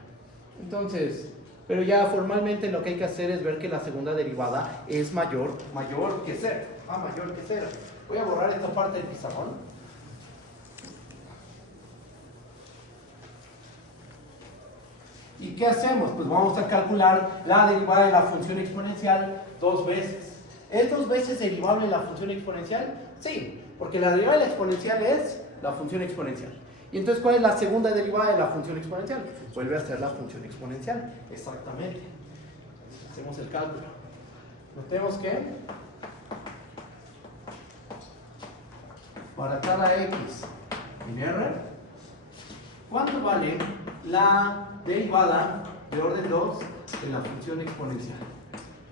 Entonces, pero ya formalmente lo que hay que hacer es ver que la segunda derivada es mayor que 0. Mayor que 0. Voy a borrar esta parte del pizarrón. ¿Y qué hacemos? Pues vamos a calcular la derivada de la función exponencial 2 veces. ¿Es 2 veces derivable la función exponencial? Sí, porque la derivada de la exponencial es la función exponencial. Y entonces, ¿cuál es la segunda derivada de la función exponencial? Vuelve a ser la función exponencial, exactamente. Hacemos el cálculo. Notemos que para cada x en R, ¿cuánto vale la derivada de orden 2 de la función exponencial?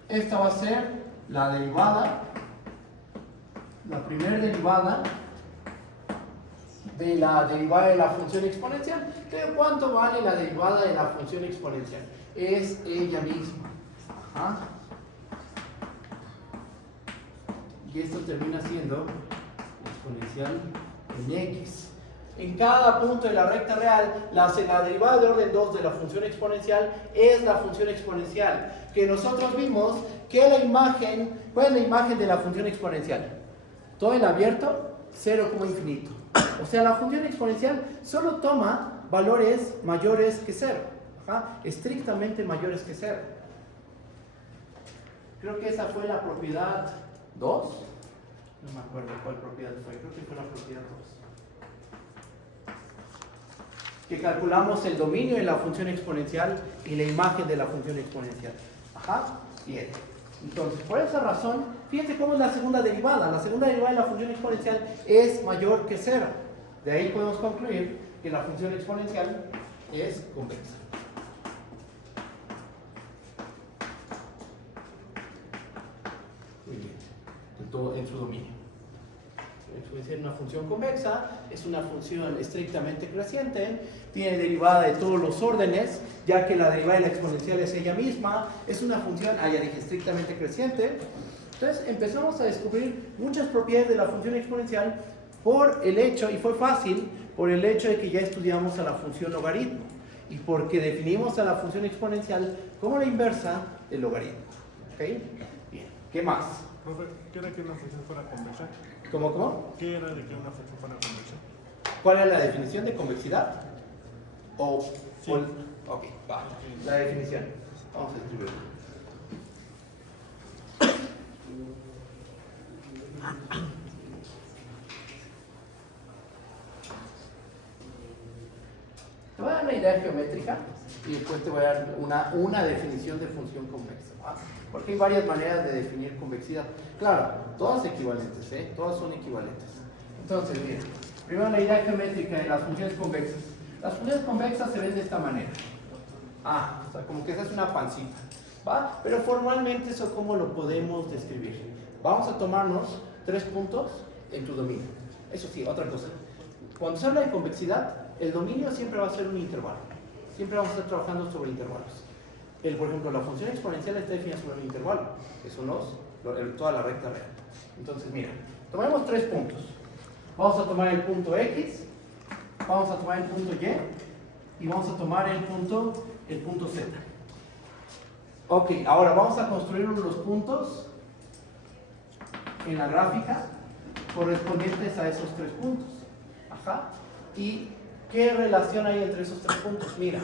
Esta va a ser la derivada, la primera derivada de la derivada de la función exponencial. Pero ¿cuánto vale la derivada de la función exponencial? Es ella misma. Ajá. Y esto termina siendo exponencial en x. En cada punto de la recta real, la derivada de orden 2 de la función exponencial es la función exponencial. Que nosotros vimos que la imagen, ¿cuál es la imagen de la función exponencial? Todo el abierto, 0 como infinito. O sea, la función exponencial solo toma valores mayores que 0. Ajá, estrictamente mayores que 0. Creo que esa fue la propiedad 2. No me acuerdo cuál propiedad fue. Creo que fue la propiedad 2. Que calculamos el dominio de la función exponencial y la imagen de la función exponencial. Ajá, bien. Entonces, por esa razón, fíjense cómo es la segunda derivada. La segunda derivada de la función exponencial es mayor que 0. De ahí podemos concluir que la función exponencial es convexa. Muy bien. En su dominio. La exponencial es una función convexa, es una función estrictamente creciente, tiene derivada de todos los órdenes, ya que la derivada de la exponencial es ella misma, es una función, ya dije, estrictamente creciente. Entonces empezamos a descubrir muchas propiedades de la función exponencial por el hecho, y fue fácil, por el hecho de que ya estudiamos a la función logaritmo, y porque definimos a la función exponencial como la inversa del logaritmo. ¿Ok? Bien, ¿qué más? Profe, ¿qué era que una función fuera convexa? ¿Cómo? ¿Qué era de que una función fuera convexa? ¿Cuál es la definición de convexidad? Sí. Ok, va. La definición. Vamos a escribirlo. Te voy a dar una idea geométrica y después te voy a dar una definición de función convexa. ¿Va? Porque hay varias maneras de definir convexidad. Claro, todas equivalentes, todas son equivalentes. Entonces, bien, primero la idea geométrica de las funciones convexas. Las funciones convexas se ven de esta manera. O sea, como que esa es una pancita. ¿va? Pero formalmente eso cómo lo podemos describir. Vamos a tomarnos 3 puntos en tu dominio. Eso sí, otra cosa. Cuando se habla de convexidad, el dominio siempre va a ser un intervalo. Siempre vamos a estar trabajando sobre intervalos. Por ejemplo, la función exponencial está definida sobre un intervalo, que son toda la recta real. Entonces, mira, tomemos 3 puntos. Vamos a tomar el punto X, vamos a tomar el punto Y y vamos a tomar el punto Z. Ok, ahora vamos a construir los puntos en la gráfica correspondientes a esos 3 puntos. Ajá. ¿Y qué relación hay entre esos 3 puntos? Mira,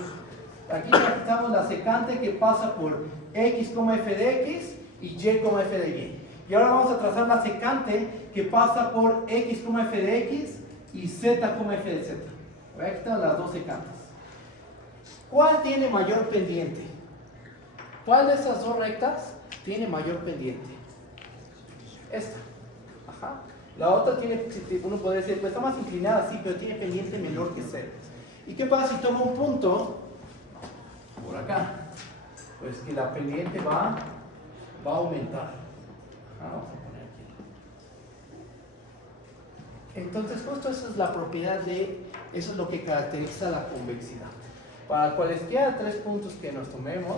aquí necesitamos la secante que pasa por X, f de X y Y, f de Y. Y ahora vamos a trazar la secante que pasa por X, f de X y Z, f de Z. Aquí están las 2 secantes. ¿Cuál tiene mayor pendiente? ¿Cuál de esas 2 rectas tiene mayor pendiente? Esta. Ajá. La otra tiene, uno podría decir, pues está más inclinada, sí, pero tiene pendiente menor que 0. ¿Y qué pasa si tomo un punto por acá? Pues que la pendiente va a aumentar. Vamos a poner aquí. Entonces, justo esa es la propiedad eso es lo que caracteriza la convexidad. Para cualesquiera 3 puntos que nos tomemos,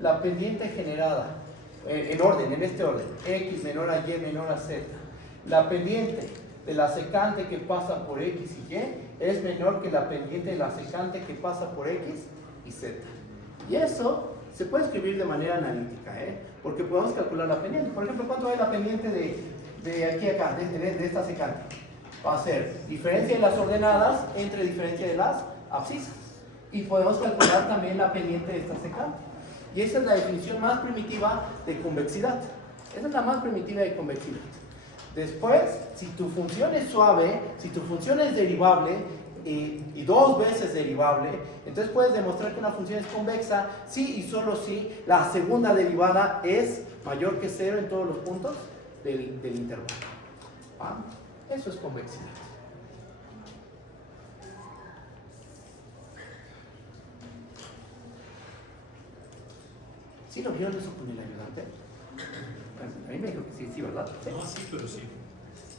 la pendiente generada, en este orden, X menor a Y menor a Z, la pendiente de la secante que pasa por X y Y es menor que la pendiente de la secante que pasa por X y Z. Y eso se puede escribir de manera analítica, porque podemos calcular la pendiente. Por ejemplo, ¿cuánto es la pendiente de aquí a acá, de esta secante? Va a ser diferencia de las ordenadas entre diferencia de las abscisas. Y podemos calcular también la pendiente de esta secante. Y esa es la definición más primitiva de convexidad. Esa es la más primitiva de convexidad. Después, si tu función es suave, si tu función es derivable, y 2 veces derivable, entonces puedes demostrar que una función es convexa si y solo si la segunda derivada es mayor que 0 en todos los puntos del intervalo. ¿Ah? Eso es convexidad. ¿Sí lo vieron eso con el ayudante? A mí me dijo que sí, ¿verdad? ¿Sí? No así, pero sí.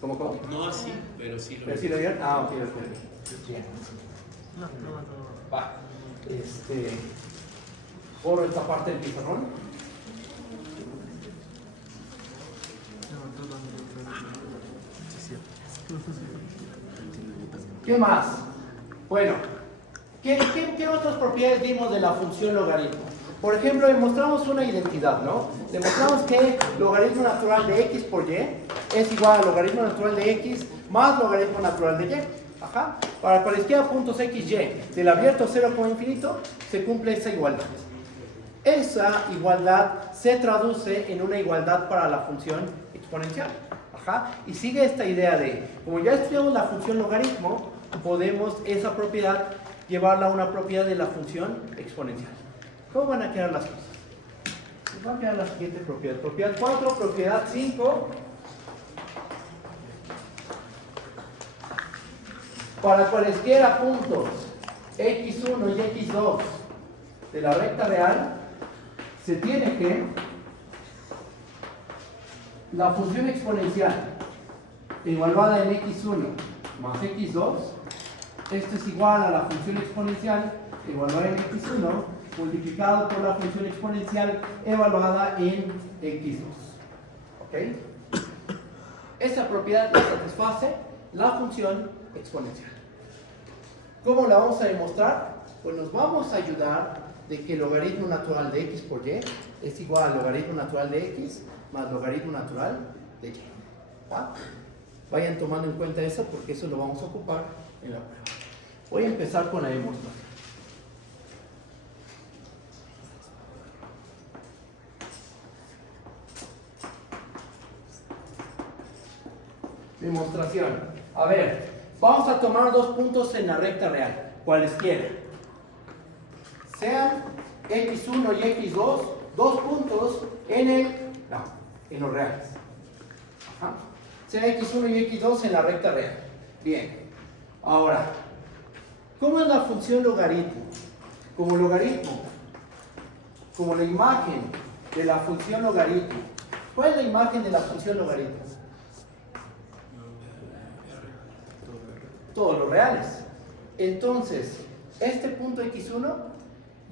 ¿Cómo? No así, pero sí lo ¿Pero sí lo vieron? Ah, ok. Bien. Va. Borro esta parte del pizarrón. ¿Qué más? Bueno, ¿qué otras propiedades vimos de la función logaritmo? Por ejemplo, demostramos una identidad, ¿no? Demostramos que logaritmo natural de X por Y es igual a logaritmo natural de X más logaritmo natural de Y. Ajá. Para cualesquiera puntos X, Y del abierto 0 como infinito, se cumple esa igualdad. Esa igualdad se traduce en una igualdad para la función exponencial. Ajá. Y sigue esta idea de, como ya estudiamos la función logaritmo, podemos esa propiedad llevarla a una propiedad de la función exponencial. ¿Cómo van a quedar las cosas? Pues van a quedar la siguiente propiedad. Propiedad 4, propiedad 5. Para cualesquiera puntos x1 y x2 de la recta real, se tiene que la función exponencial evaluada en x1 más x2, esto es igual a la función exponencial evaluada en x1 multiplicado por la función exponencial evaluada en x2. ¿Ok? Esa propiedad la satisface la función exponencial. ¿Cómo la vamos a demostrar? Pues nos vamos a ayudar de que el logaritmo natural de x por y es igual al logaritmo natural de x más logaritmo natural de y. ¿Va? Vayan tomando en cuenta eso porque eso lo vamos a ocupar en la prueba. Voy a empezar con la demostración. Demostración. A ver, vamos a tomar 2 puntos en la recta real, cualesquiera. Sean x1 y x2, 2 puntos en los reales. Ajá. Sea x1 y x2 en la recta real. Bien. Ahora, ¿cómo es la función logaritmo? Como logaritmo, como la imagen de la función logaritmo. ¿Cuál es la imagen de la función logaritmo? Todos los reales. Entonces, este punto x1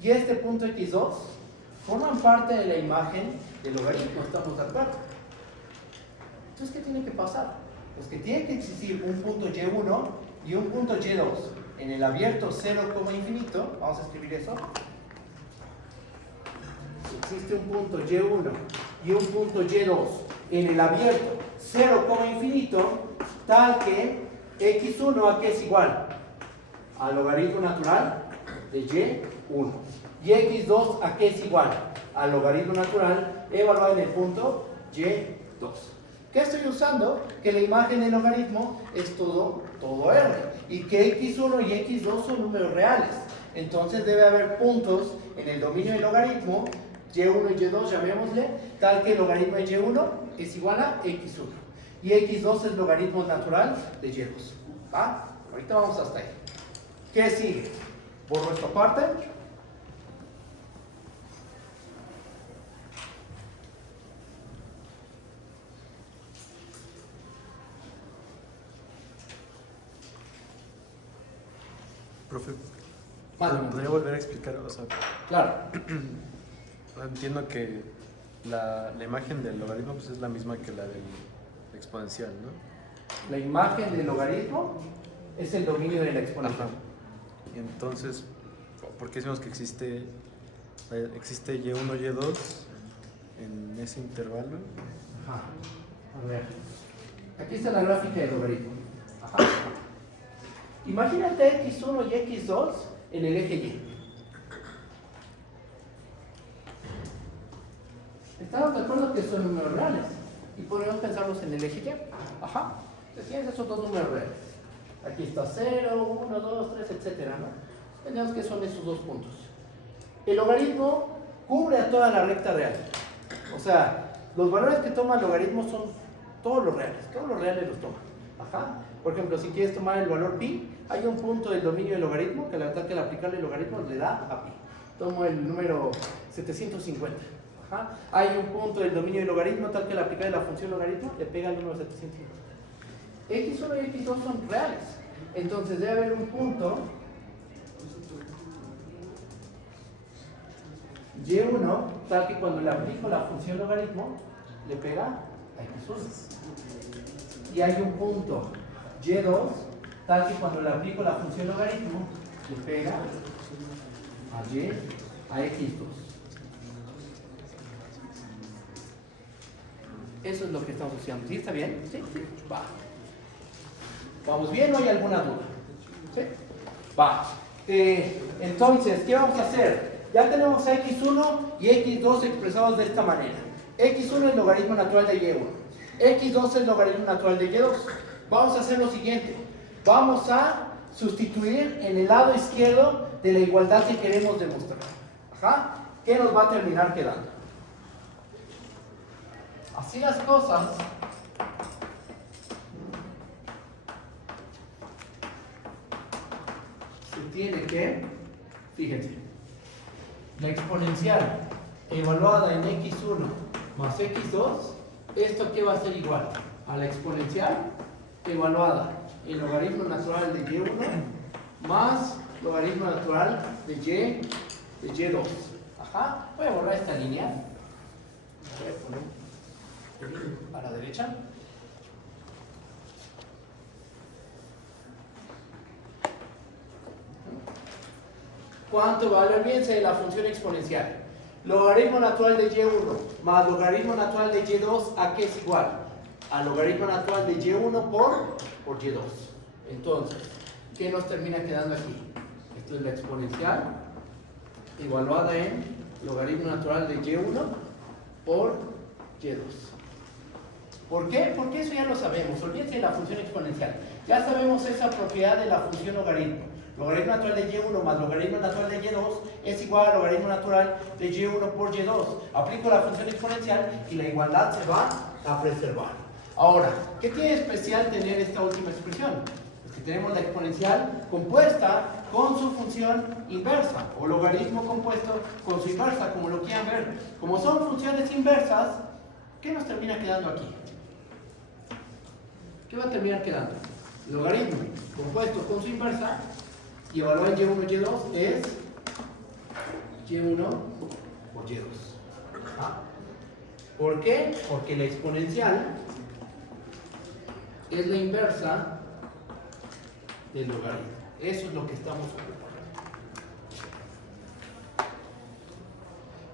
y este punto x2 forman parte de la imagen del logaritmo, ¿estamos de acuerdo? Entonces, ¿qué tiene que pasar? Pues que tiene que existir un punto y1 y un punto y2 en el abierto 0, infinito. Vamos a escribir eso. Existe un punto y1 y un punto y2 en el abierto 0, infinito, tal que x1 a qué es igual al logaritmo natural de y1 y x2 a qué es igual al logaritmo natural evaluado en el punto y2. ¿Qué estoy usando? Que la imagen del logaritmo es todo R y que x1 y x2 son números reales. Entonces debe haber puntos en el dominio del logaritmo y1 y y2, llamémosle, tal que el logaritmo de y1 es igual a x1 y x2 es logaritmo natural de y2. ¿Va? Ahorita vamos hasta ahí. ¿Qué sigue? Borro esta parte. Profe, Mándame. ¿podría volver a explicar? O sea, Claro. entiendo que la imagen del logaritmo pues, es la misma que la del exponencial, ¿no? La imagen del logaritmo es el dominio de la Ajá. exponencial. Y entonces, ¿por qué decimos que existe y1, y2 en ese intervalo? Ajá. A ver. Aquí está la gráfica del logaritmo. Ajá. Imagínate x1 y x2 en el eje y. Estamos de acuerdo que son números reales y podemos pensarlos en el eje y. Ajá. Entonces tienes esos dos números reales. Aquí está 0, 1, 2, 3, etcétera, ¿no? Tenemos que son esos dos puntos. El logaritmo cubre a toda la recta real. O sea, los valores que toma el logaritmo son todos los reales los toma. Ajá. Por ejemplo, si quieres tomar el valor pi, hay un punto del dominio del logaritmo que la verdad que al aplicarle el logaritmo le da a pi. Tomo el número 750. Ajá. Hay un punto del dominio del logaritmo tal que al aplicarle la función logaritmo le pega el número 750. x1 y x2 son reales. Entonces debe haber un punto y1 tal que cuando le aplico la función logaritmo le pega a x1. Y hay un punto y2 tal que cuando le aplico la función logaritmo le pega a x2. Eso es lo que estamos haciendo. ¿Sí está bien? Sí. Va. ¿Vamos bien o hay alguna duda? ¿Sí? Va. Entonces, ¿qué vamos a hacer? Ya tenemos a x1 y x2 expresados de esta manera. x1 es el logaritmo natural de y1. x2 es el logaritmo natural de y2. Vamos a hacer lo siguiente. Vamos a sustituir en el lado izquierdo de la igualdad que queremos demostrar. Ajá. ¿Qué nos va a terminar quedando? Así las cosas. Se tiene que, fíjense, la exponencial evaluada en x1 más x2, ¿esto qué va a ser igual? A la exponencial evaluada en logaritmo natural de y1 más logaritmo natural de y2. Ajá, voy a borrar esta línea. Voy a poner a la derecha. ¿Cuánto vale? Olvídense de la función exponencial. Logaritmo natural de y1 más logaritmo natural de y2, ¿a qué es igual? A logaritmo natural de y1 por y2. Entonces, ¿qué nos termina quedando aquí? Esto es la exponencial evaluada en logaritmo natural de y1 por y2. ¿Por qué? Porque eso ya lo sabemos. Olvídense de la función exponencial. Ya sabemos esa propiedad de la función logaritmo. Logaritmo natural de y1 más logaritmo natural de y2 es igual a logaritmo natural de y1 por y2. Aplico la función exponencial y la igualdad se va a preservar. Ahora, ¿qué tiene especial tener esta última expresión? Es que tenemos la exponencial compuesta con su función inversa, o logaritmo compuesto con su inversa, como lo quieran ver. Como son funciones inversas, ¿qué nos termina quedando aquí? ¿Qué va a terminar quedando? Logaritmo compuesto con su inversa, y evaluar Y1 y Y2 es Y1 por Y2. ¿Ah? ¿Por qué? Porque la exponencial es la inversa del logaritmo. Eso es lo que estamos ocupando.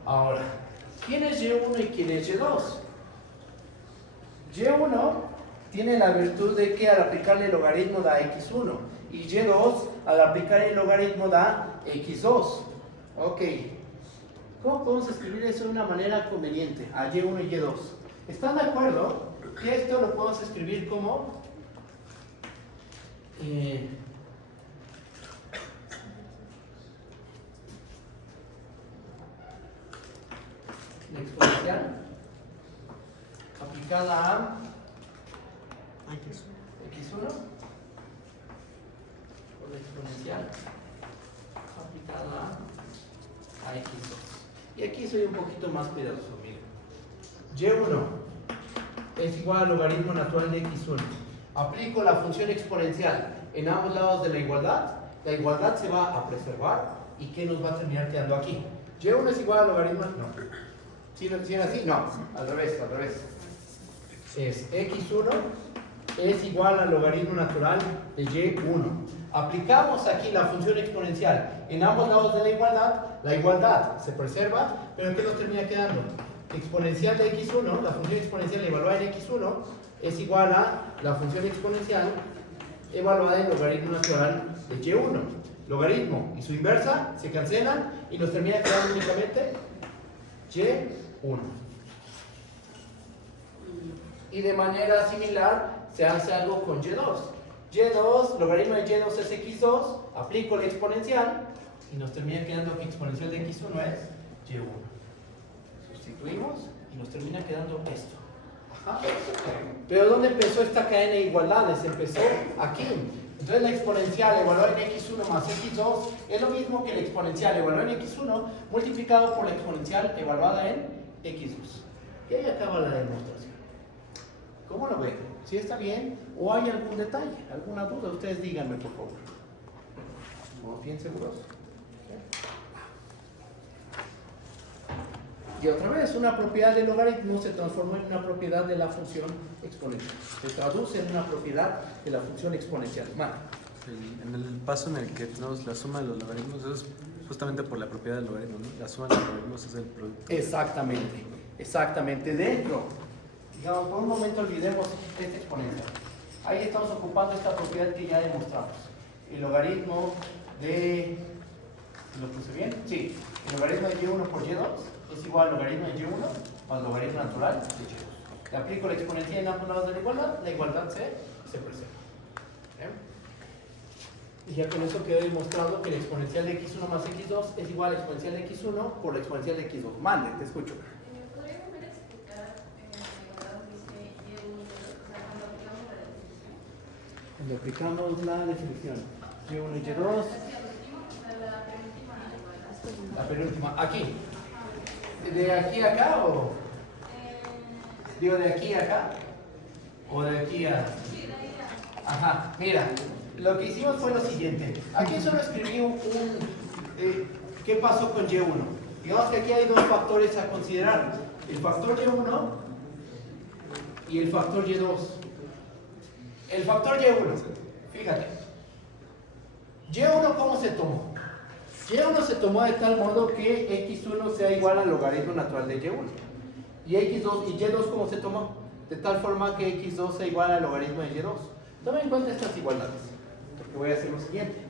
Ahora, ¿quién es Y1 y quién es Y2? Y1 tiene la virtud de que al aplicarle el logaritmo da x1 y Y2 al aplicar el logaritmo da x2. Ok. ¿Cómo podemos escribir eso de una manera conveniente? A Y1 y Y2. ¿Están de acuerdo que esto lo podemos escribir como la exponencial aplicada a x1 por la exponencial aplicada a x2? Y aquí soy un poquito más cuidadoso, miren. Y1 es igual al logaritmo natural de x1. Aplico la función exponencial en ambos lados de la igualdad se va a preservar. ¿Y qué nos va a terminar quedando aquí? ¿Y1 es igual al logaritmo? No. ¿Sí así? No, al revés. Es x1 es igual al logaritmo natural de y1. Aplicamos aquí la función exponencial en ambos lados de la igualdad se preserva, pero ¿qué nos termina quedando? Exponencial de x1, la función exponencial evaluada en x1 es igual a la función exponencial evaluada en logaritmo natural de y1. Logaritmo y su inversa se cancelan y nos termina quedando únicamente y1. Y de manera similar se hace algo con y2. Y2, logaritmo de y2 es x2, aplico la exponencial y nos termina quedando que exponencial de x1 es y1. Sustituimos y nos termina quedando esto. Ajá. Pero ¿dónde empezó esta cadena de igualdades? Empezó aquí. Entonces la exponencial evaluada en x1 más x2 es lo mismo que la exponencial evaluada en x1 multiplicado por la exponencial evaluada en x2. Y ahí acaba la demostración. ¿Cómo lo ven? ¿Sí está bien? ¿O hay algún detalle? ¿Alguna duda? Ustedes díganme, por favor. ¿Estamos bien seguros? Y otra vez, una propiedad del logaritmo se transformó en una propiedad de la función exponencial. Se traduce en una propiedad de la función exponencial. Marco. En el paso en el que tenemos la suma de los logaritmos, eso es justamente por la propiedad del logaritmo, ¿no? La suma de los logaritmos es el producto. Exactamente. Dentro. Digamos, por un momento olvidemos esta exponencial. Ahí estamos ocupando esta propiedad que ya demostramos. El logaritmo de... ¿Lo puse bien? Sí. El logaritmo de y1 por y2 es igual al logaritmo de y1 más logaritmo natural de y2. Le aplico la exponencial en ambos lados de la igualdad se preserva. Y ya con eso quedó demostrado que la exponencial de x1 más x2 es igual a la exponencial de x1 por la exponencial de x2. Mande, te escucho. ¿Podría volver a explicar cuando dice Y1 y Y2? O sea, cuando aplicamos la definición. Cuando aplicamos la definición. Y1 y y2. La penúltima igualdad. La penúltima. Aquí. ¿De aquí a acá o...? Digo, ¿de aquí a acá? ¿O de aquí a...? Ajá, mira. Lo que hicimos fue lo siguiente. Aquí solo escribí ¿qué pasó con Y1? Digamos que aquí hay dos factores a considerar. El factor Y1 y el factor Y2. El factor Y1, fíjate. ¿Y1 cómo se tomó? Y1 se tomó de tal modo que x1 sea igual al logaritmo natural de y1. Y x2 y y2 ¿cómo se tomó? De tal forma que x2 sea igual al logaritmo de y2. Toma en cuenta estas igualdades. Porque voy a hacer lo siguiente.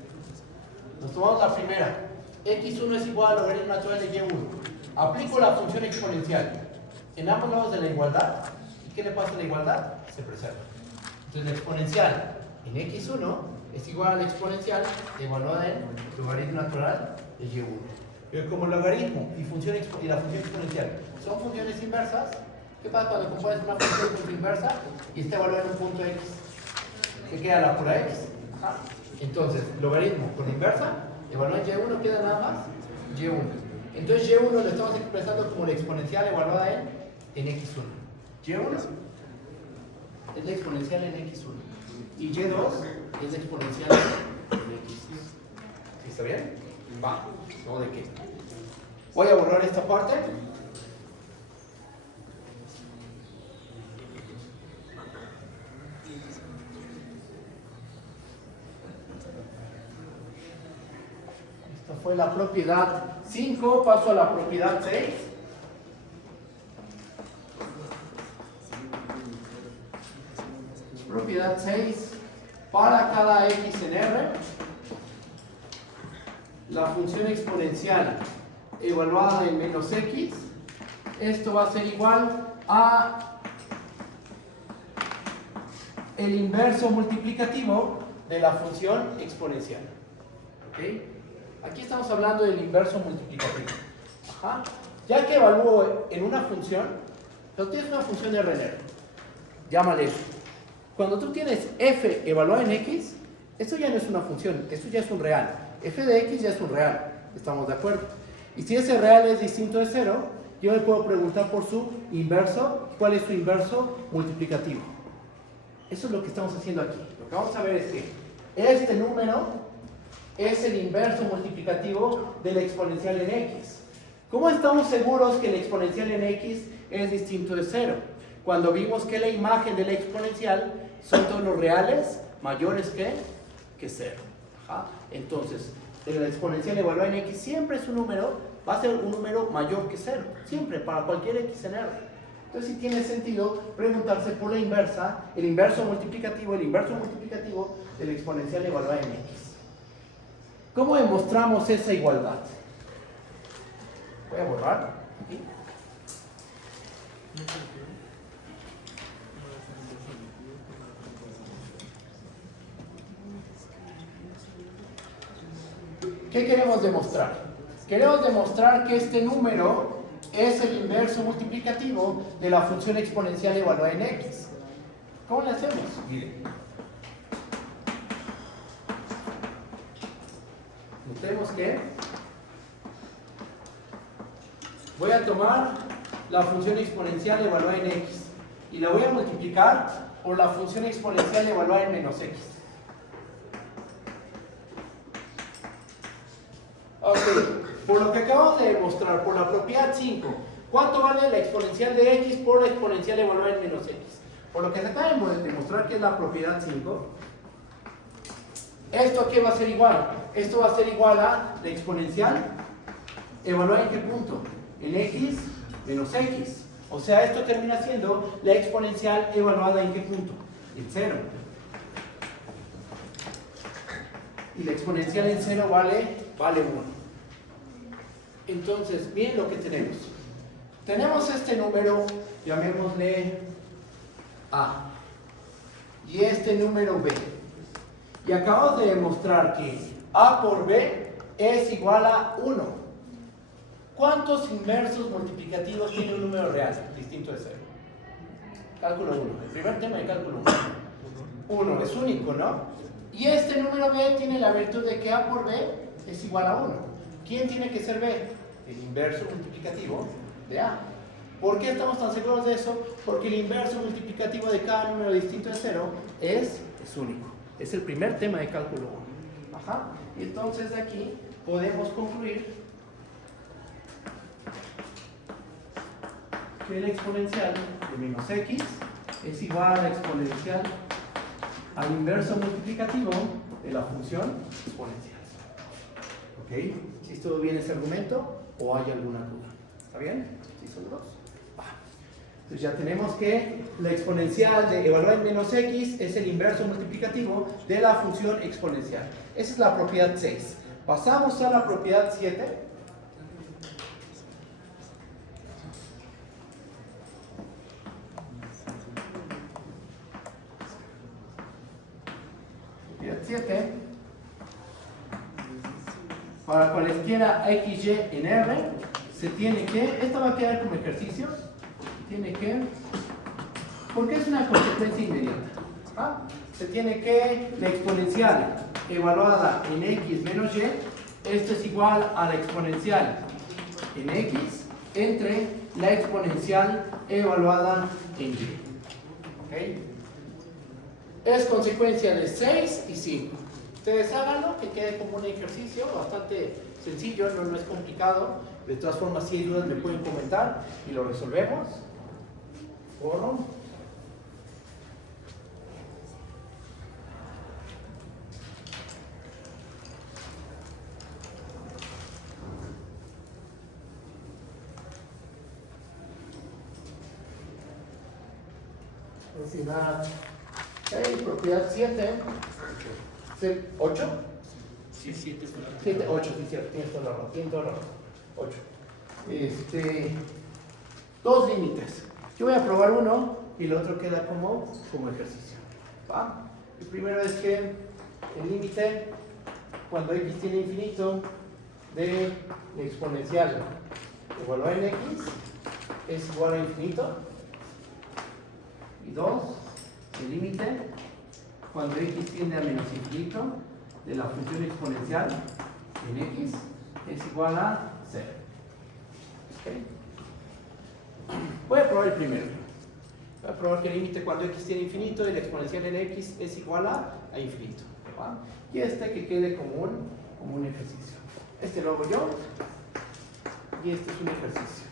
Nos tomamos la primera. x1 es igual al logaritmo natural de y1. Aplico la función exponencial en ambos lados de la igualdad. ¿Y qué le pasa a la igualdad? Se preserva. Entonces la exponencial en x1 es igual a la exponencial evaluada en logaritmo natural de y1. Pero como logaritmo y la función exponencial son funciones inversas, ¿qué pasa cuando compones una función inversa y está evaluada en un punto x? ¿Qué queda la pura x? Ajá. Entonces, logaritmo con inversa, evaluar y1 queda nada más y1. Entonces y1 lo estamos expresando como la exponencial evaluada en x1. y1 es la exponencial en x1 y y2 es la exponencial en x. ¿Sí está bien? Va, no de qué. Voy a borrar esta parte. Esta fue la propiedad 5, paso a la propiedad 6. Propiedad 6, para cada x en R, la función exponencial evaluada en menos x, esto va a ser igual a el inverso multiplicativo de la función exponencial. ¿Okay? Aquí estamos hablando del inverso multiplicativo. Ajá. Ya que evalúo en una función, pero tienes una función de RNR, llámale f. Cuando tú tienes f evaluada en x, esto ya no es una función, esto ya es un real. F de x ya es un real, ¿estamos de acuerdo? Y si ese real es distinto de 0, yo me puedo preguntar por su inverso. ¿Cuál es su inverso multiplicativo? Eso es lo que estamos haciendo aquí. Lo que vamos a ver es que este número es el inverso multiplicativo de la exponencial en x. ¿Cómo estamos seguros que el exponencial en x es distinto de 0? Cuando vimos que la imagen de la exponencial son todos los reales mayores que 0. Ajá. Entonces, la exponencial evaluada en x siempre es un número, va a ser un número mayor que 0, siempre, para cualquier x en R. Entonces sí tiene sentido preguntarse por la inversa, el inverso multiplicativo de la exponencial evaluada en x. ¿Cómo demostramos esa igualdad? Voy a borrar aquí. ¿Qué queremos demostrar? Queremos demostrar que este número es el inverso multiplicativo de la función exponencial evaluada en x. ¿Cómo le hacemos? Miren. Notemos que voy a tomar la función exponencial evaluada en x y la voy a multiplicar por la función exponencial evaluada en menos x. Ok, por lo que acabamos de demostrar, por la propiedad 5, ¿cuánto vale la exponencial de x por la exponencial evaluada en menos x? Por lo que se acaba de demostrar que es la propiedad 5, ¿esto a qué va a ser igual? Esto va a ser igual a la exponencial evaluada en qué punto? En x menos x. O sea, esto termina siendo la exponencial evaluada en qué punto? En 0. Y la exponencial en 0 vale 1. Entonces, miren lo que tenemos. Tenemos este número, llamémosle A, y este número B. Y acabamos de demostrar que A por B es igual a 1. ¿Cuántos inversos multiplicativos tiene un número real distinto de 0? Cálculo 1. El primer tema de cálculo 1. 1, es único, ¿no? Y este número B tiene la virtud de que A por B es igual a 1. ¿Quién tiene que ser B? El inverso multiplicativo de A. ¿Por qué estamos tan seguros de eso? Porque el inverso multiplicativo de cada número distinto de 0 es único. Es el primer tema de cálculo 1. Ajá. Y entonces de aquí podemos concluir que la exponencial de menos x es igual a la exponencial al inverso multiplicativo de la función exponencial. ¿Ok? ¿Sí estuvo bien ese argumento o hay alguna duda? ¿Está bien? ¿Sí seguros? Entonces ya tenemos que la exponencial de evaluar en menos x es el inverso multiplicativo de la función exponencial. Esa es la propiedad 6. Pasamos a la propiedad 7. Propiedad 7. Para cualesquiera xy en R, se tiene que, esta va a quedar como ejercicio, tiene que, porque es una consecuencia inmediata. ¿Ah? se tiene que la exponencial evaluada en x menos y, esto es igual a la exponencial en x entre la exponencial evaluada en y. ¿Ok? Es consecuencia de 6 y 5. Ustedes háganlo, que quede como un ejercicio bastante sencillo, no es complicado. De todas formas, si hay dudas me pueden comentar y lo resolvemos. Borro. Velocidad 6, propiedad 7. 8. Sí, 7 por la 7, 8, sí, cierto, tienes toda la razón, 8. Dos límites. Yo voy a probar uno y el otro queda como ejercicio. ¿Va? El primero es que el límite, cuando x tiene infinito, de la exponencial evaluada en x es igual a infinito. Y 2, el límite, cuando x tiende a menos infinito, de la función exponencial en x es igual a 0. ¿Okay? Voy a probar el primero. Voy a probar que el límite cuando x tiene infinito y la exponencial en x es igual a infinito. ¿Va? Y este que quede como un ejercicio. Este lo hago yo y este es un ejercicio.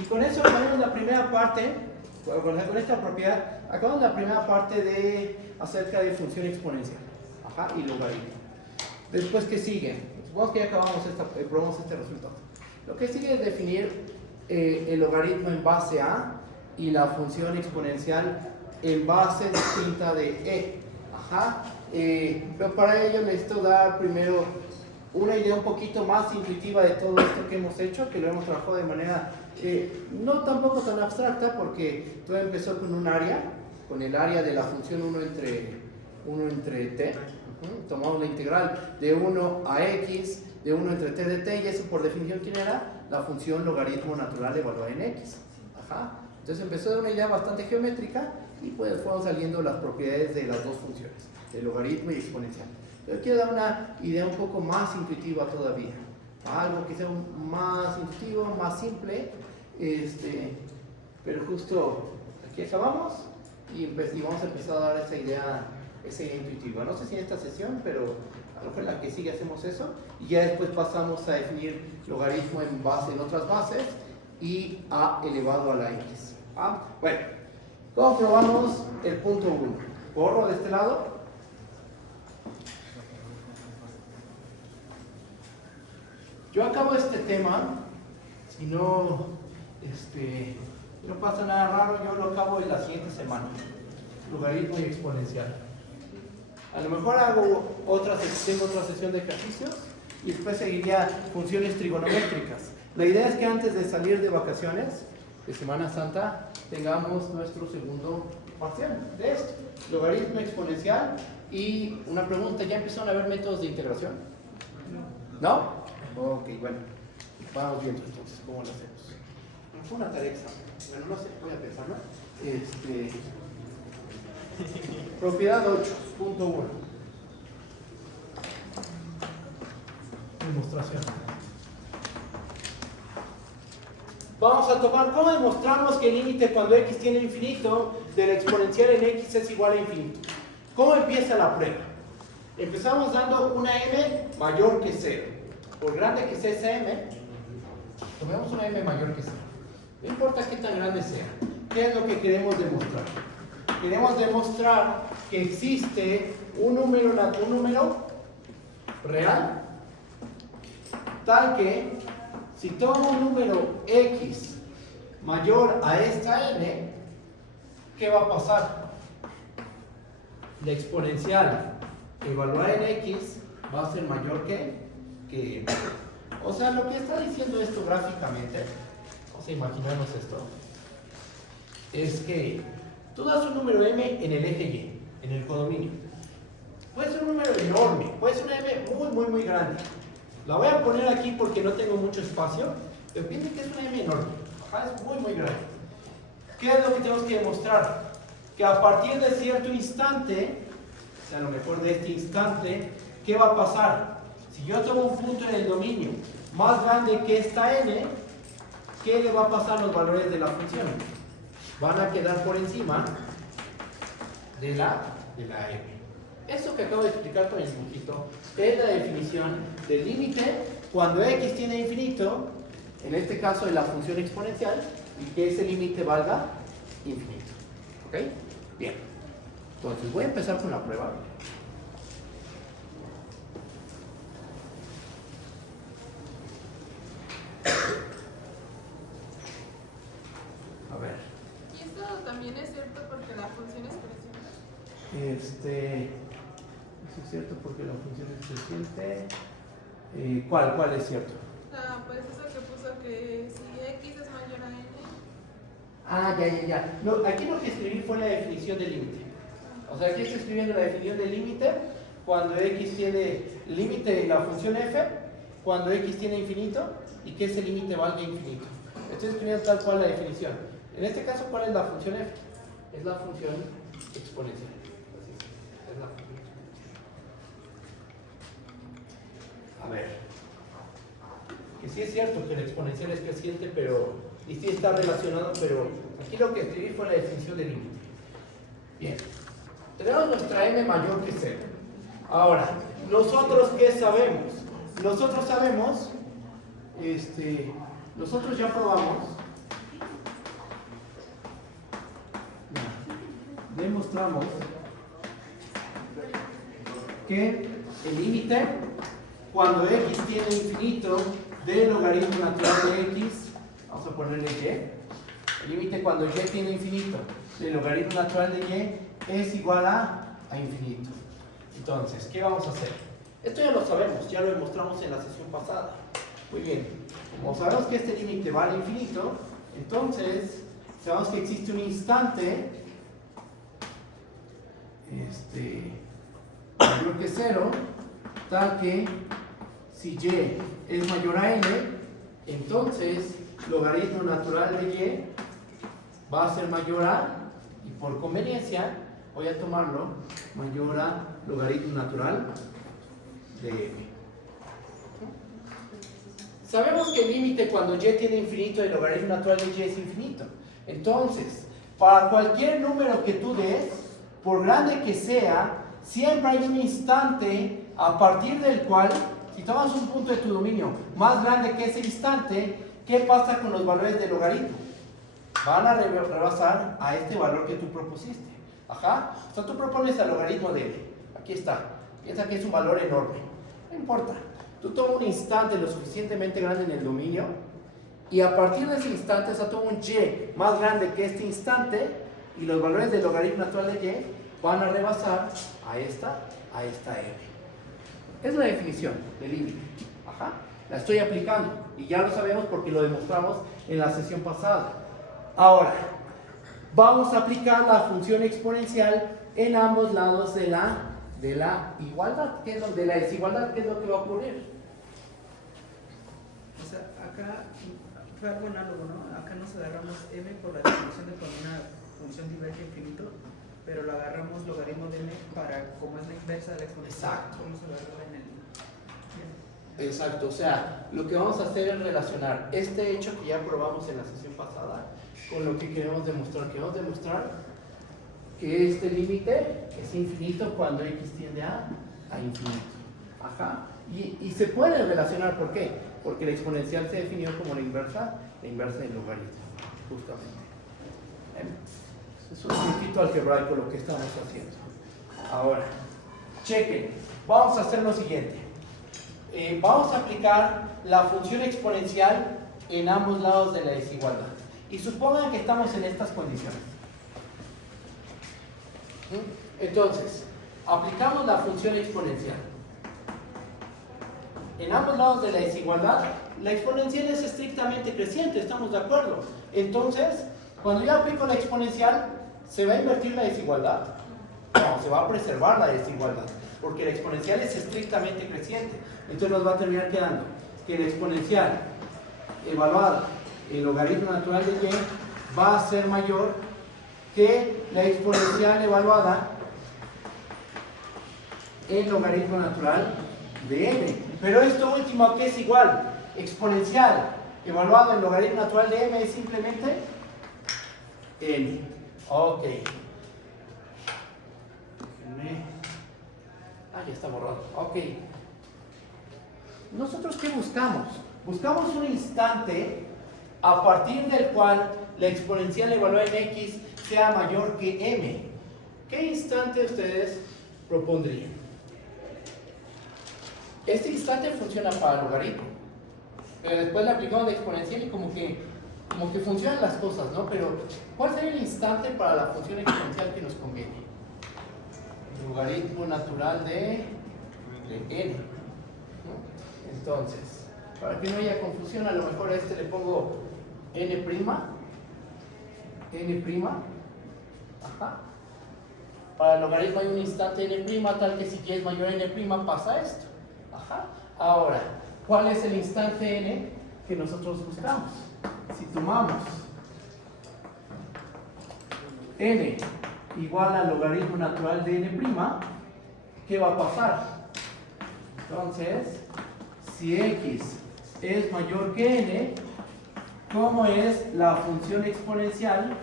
Y con eso acabamos la primera parte, con esta propiedad, acabamos la primera parte de acerca de función exponencial. Ajá, y logaritmo. Después, ¿qué sigue? Supongamos que ya probamos este resultado. Lo que sigue es definir el logaritmo en base a y la función exponencial en base distinta de e. Ajá. Pero para ello necesito dar primero una idea un poquito más intuitiva de todo esto que hemos hecho, que lo hemos trabajado de manera no tampoco tan abstracta, porque todo empezó con un área, con el área de la función 1 entre t. Tomamos la integral de 1 a x, de 1 entre t de t, y eso por definición, ¿quién era? La función logaritmo natural evaluada en x. Ajá. Entonces empezó de una idea bastante geométrica y pues fueron saliendo las propiedades de las dos funciones, de logaritmo y exponencial. Pero quiero dar una idea un poco más intuitiva todavía, algo que sea más intuitivo, más simple, pero justo aquí acabamos y vamos a empezar a dar esa idea intuitiva. No sé si en esta sesión, pero a lo mejor en la que sigue hacemos eso y ya después pasamos a definir logaritmo en otras bases y a elevado a la x. Bueno, ¿cómo probamos el punto 1? Borro de este lado. Yo acabo este tema, si no pasa nada raro, yo lo acabo en la siguiente semana. Logaritmo y exponencial. A lo mejor tengo otra sesión de ejercicios y después seguiría funciones trigonométricas. La idea es que antes de salir de vacaciones, de Semana Santa, tengamos nuestro segundo parcial de esto. Logaritmo exponencial y una pregunta, ¿ya empezaron a haber métodos de integración? ¿No? Ok, bueno, vamos viendo entonces cómo lo hacemos. Fue una tarea examen. Bueno, no sé, voy a pensar, ¿no? Propiedad 8.1. Demostración. Vamos a tomar, ¿cómo demostramos que el límite cuando x tiene infinito de la exponencial en x es igual a infinito? ¿Cómo empieza la prueba? Empezamos dando una m mayor que 0. Por grande que sea esa m, tomemos una m mayor que 0. No importa qué tan grande sea. ¿Qué es lo que queremos demostrar? Queremos demostrar que existe un número real tal que si tomo un número x mayor a esta n, ¿qué va a pasar? La exponencial evaluada en x va a ser mayor que n. O sea, lo que está diciendo esto gráficamente, vamos a imaginarnos esto, es que tú das un número m en el eje y, en el codominio. Puede ser un número enorme, puede ser una m muy grande. La voy a poner aquí porque no tengo mucho espacio, pero piensen que es una m enorme. Ajá, es muy grande. ¿Qué es lo que tenemos que demostrar? que a partir de cierto instante, o sea, a lo mejor de este instante, ¿qué va a pasar? Si yo tomo un punto en el dominio más grande que esta n, ¿qué le va a pasar a los valores de la función? Van a quedar por encima de la m. Eso que acabo de explicar con el dibujito es la definición del límite cuando x tiende a infinito, en este caso de la función exponencial, y que ese límite valga infinito. ¿Ok? Bien. Entonces voy a empezar con la prueba. A ver. Y esto también es cierto porque la función es creciente. Eso es cierto porque la función es creciente. ¿Cuál es cierto? Pues eso que puso que si x es mayor a n. Ya. No, aquí lo que escribí fue la definición del límite. O sea, aquí estoy escribiendo la definición del límite cuando x tiene límite de la función f, cuando x tiene infinito y que ese límite valga infinito. Estoy escribiendo tal cual la definición. En este caso, ¿cuál es la función f? Es la función exponencial. Es la función exponencial. A ver. Que sí es cierto que el exponencial es creciente, y sí está relacionado, pero aquí lo que escribí fue la definición del límite. Bien. Tenemos nuestra m mayor que 0. Ahora, ¿nosotros qué sabemos? Nosotros sabemos, nosotros ya probamos, demostramos que el límite cuando x tiene infinito del logaritmo natural de x, vamos a ponerle y, el límite cuando y tiene infinito del logaritmo natural de y es igual a infinito. Entonces, ¿qué vamos a hacer? Esto ya lo sabemos, ya lo demostramos en la sesión pasada. Muy bien, como sabemos que este límite vale a infinito, entonces sabemos que existe un instante mayor que 0, tal que si y es mayor a n, entonces logaritmo natural de y va a ser mayor a, y por conveniencia voy a tomarlo mayor a logaritmo natural de m. Sabemos que el límite cuando y tiene infinito del logaritmo natural de y es infinito. Entonces, para cualquier número que tú des, por grande que sea, siempre hay un instante a partir del cual, si tomas un punto de tu dominio más grande que ese instante, ¿qué pasa con los valores del logaritmo? Van a rebasar a este valor que tú propusiste. Ajá. O sea, tú propones el logaritmo de n. Aquí está. Piensa que es un valor enorme. No importa. Tú tomas un instante lo suficientemente grande en el dominio y a partir de ese instante, o sea, toma un y más grande que este instante y los valores del logaritmo natural de y van a rebasar a esta m. Es la definición del límite. Ajá. La estoy aplicando y ya lo sabemos porque lo demostramos en la sesión pasada. Ahora, vamos a aplicar la función exponencial en ambos lados de la igualdad, de la desigualdad, ¿qué es lo que va a ocurrir? O sea, acá fue algo análogo, ¿no? Acá nos agarramos m por la definición de cuando una función diverge a infinito, pero lo agarramos logaritmo de m para, como es la inversa de la exponencial. Exacto. Vamos a agarrarla en el... Exacto, o sea, lo que vamos a hacer es relacionar este hecho que ya probamos en la sesión pasada con lo que queremos demostrar. Queremos demostrar que este límite es infinito cuando x tiende a infinito. Ajá. Y se puede relacionar, ¿por qué? Porque la exponencial se definió como la inversa del logaritmo, justamente. Es un poquito algebraico lo que estamos haciendo. Ahora, chequen, vamos a hacer lo siguiente. Vamos a aplicar la función exponencial en ambos lados de la desigualdad. Y supongan que estamos en estas condiciones. Entonces, aplicamos la función exponencial. En ambos lados de la desigualdad, la exponencial es estrictamente creciente, ¿estamos de acuerdo? Entonces, cuando yo aplico la exponencial, ¿se va a invertir la desigualdad? No, se va a preservar la desigualdad, porque la exponencial es estrictamente creciente. Entonces nos va a terminar quedando que la exponencial evaluada en logaritmo natural de y va a ser mayor que la exponencial evaluada en logaritmo natural de m. Pero esto último, ¿a qué es igual? Exponencial evaluado en logaritmo natural de m es simplemente n. Ok. Ya está borrado. Ok. ¿Nosotros qué buscamos? Buscamos un instante a partir del cual la exponencial evaluada en x sea mayor que m. ¿Qué instante ustedes propondrían? Este instante funciona para el logaritmo, pero después le aplicamos la exponencial y como que funcionan las cosas, ¿no? Pero ¿cuál sería el instante para la función exponencial que nos conviene? Logaritmo natural de n, ¿no? Entonces, para que no haya confusión, a lo mejor a este le pongo n', ajá. Para el logaritmo hay un instante n', tal que si y es mayor a n' pasa esto, ajá. Ahora, ¿cuál es el instante n que nosotros buscamos? Si tomamos n igual al logaritmo natural de n', ¿qué va a pasar? Entonces, si x es mayor que n, ¿cómo es la función exponencial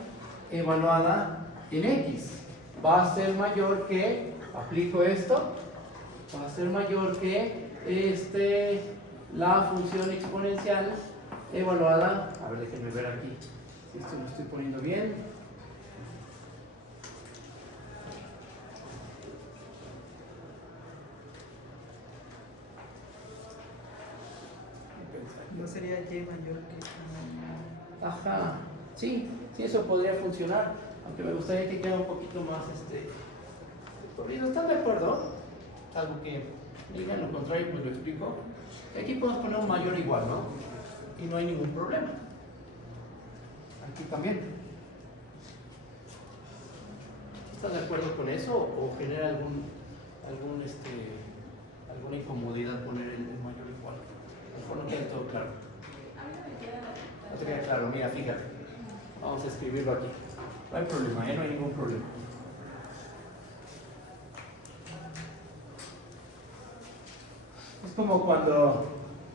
evaluada en x? Va a ser mayor que, aplico esto, va a ser mayor que la función exponencial evaluada, a ver, déjenme ver aquí, si esto lo estoy poniendo bien. ¿No sería y mayor que? Ajá, sí, eso podría funcionar, aunque me gustaría que quede un poquito más corrido. ¿Están de acuerdo? Algo que digan lo contrario, pues lo explico. Aquí podemos poner un mayor igual, ¿no? Y no hay ningún problema. Aquí también. ¿Están de acuerdo con eso o genera alguna incomodidad poner el mayor igual? A lo mejor no queda todo claro. A mí no me queda la No te queda claro, mira, fíjate. Vamos a escribirlo aquí. No hay problema, no hay ningún problema. Es como cuando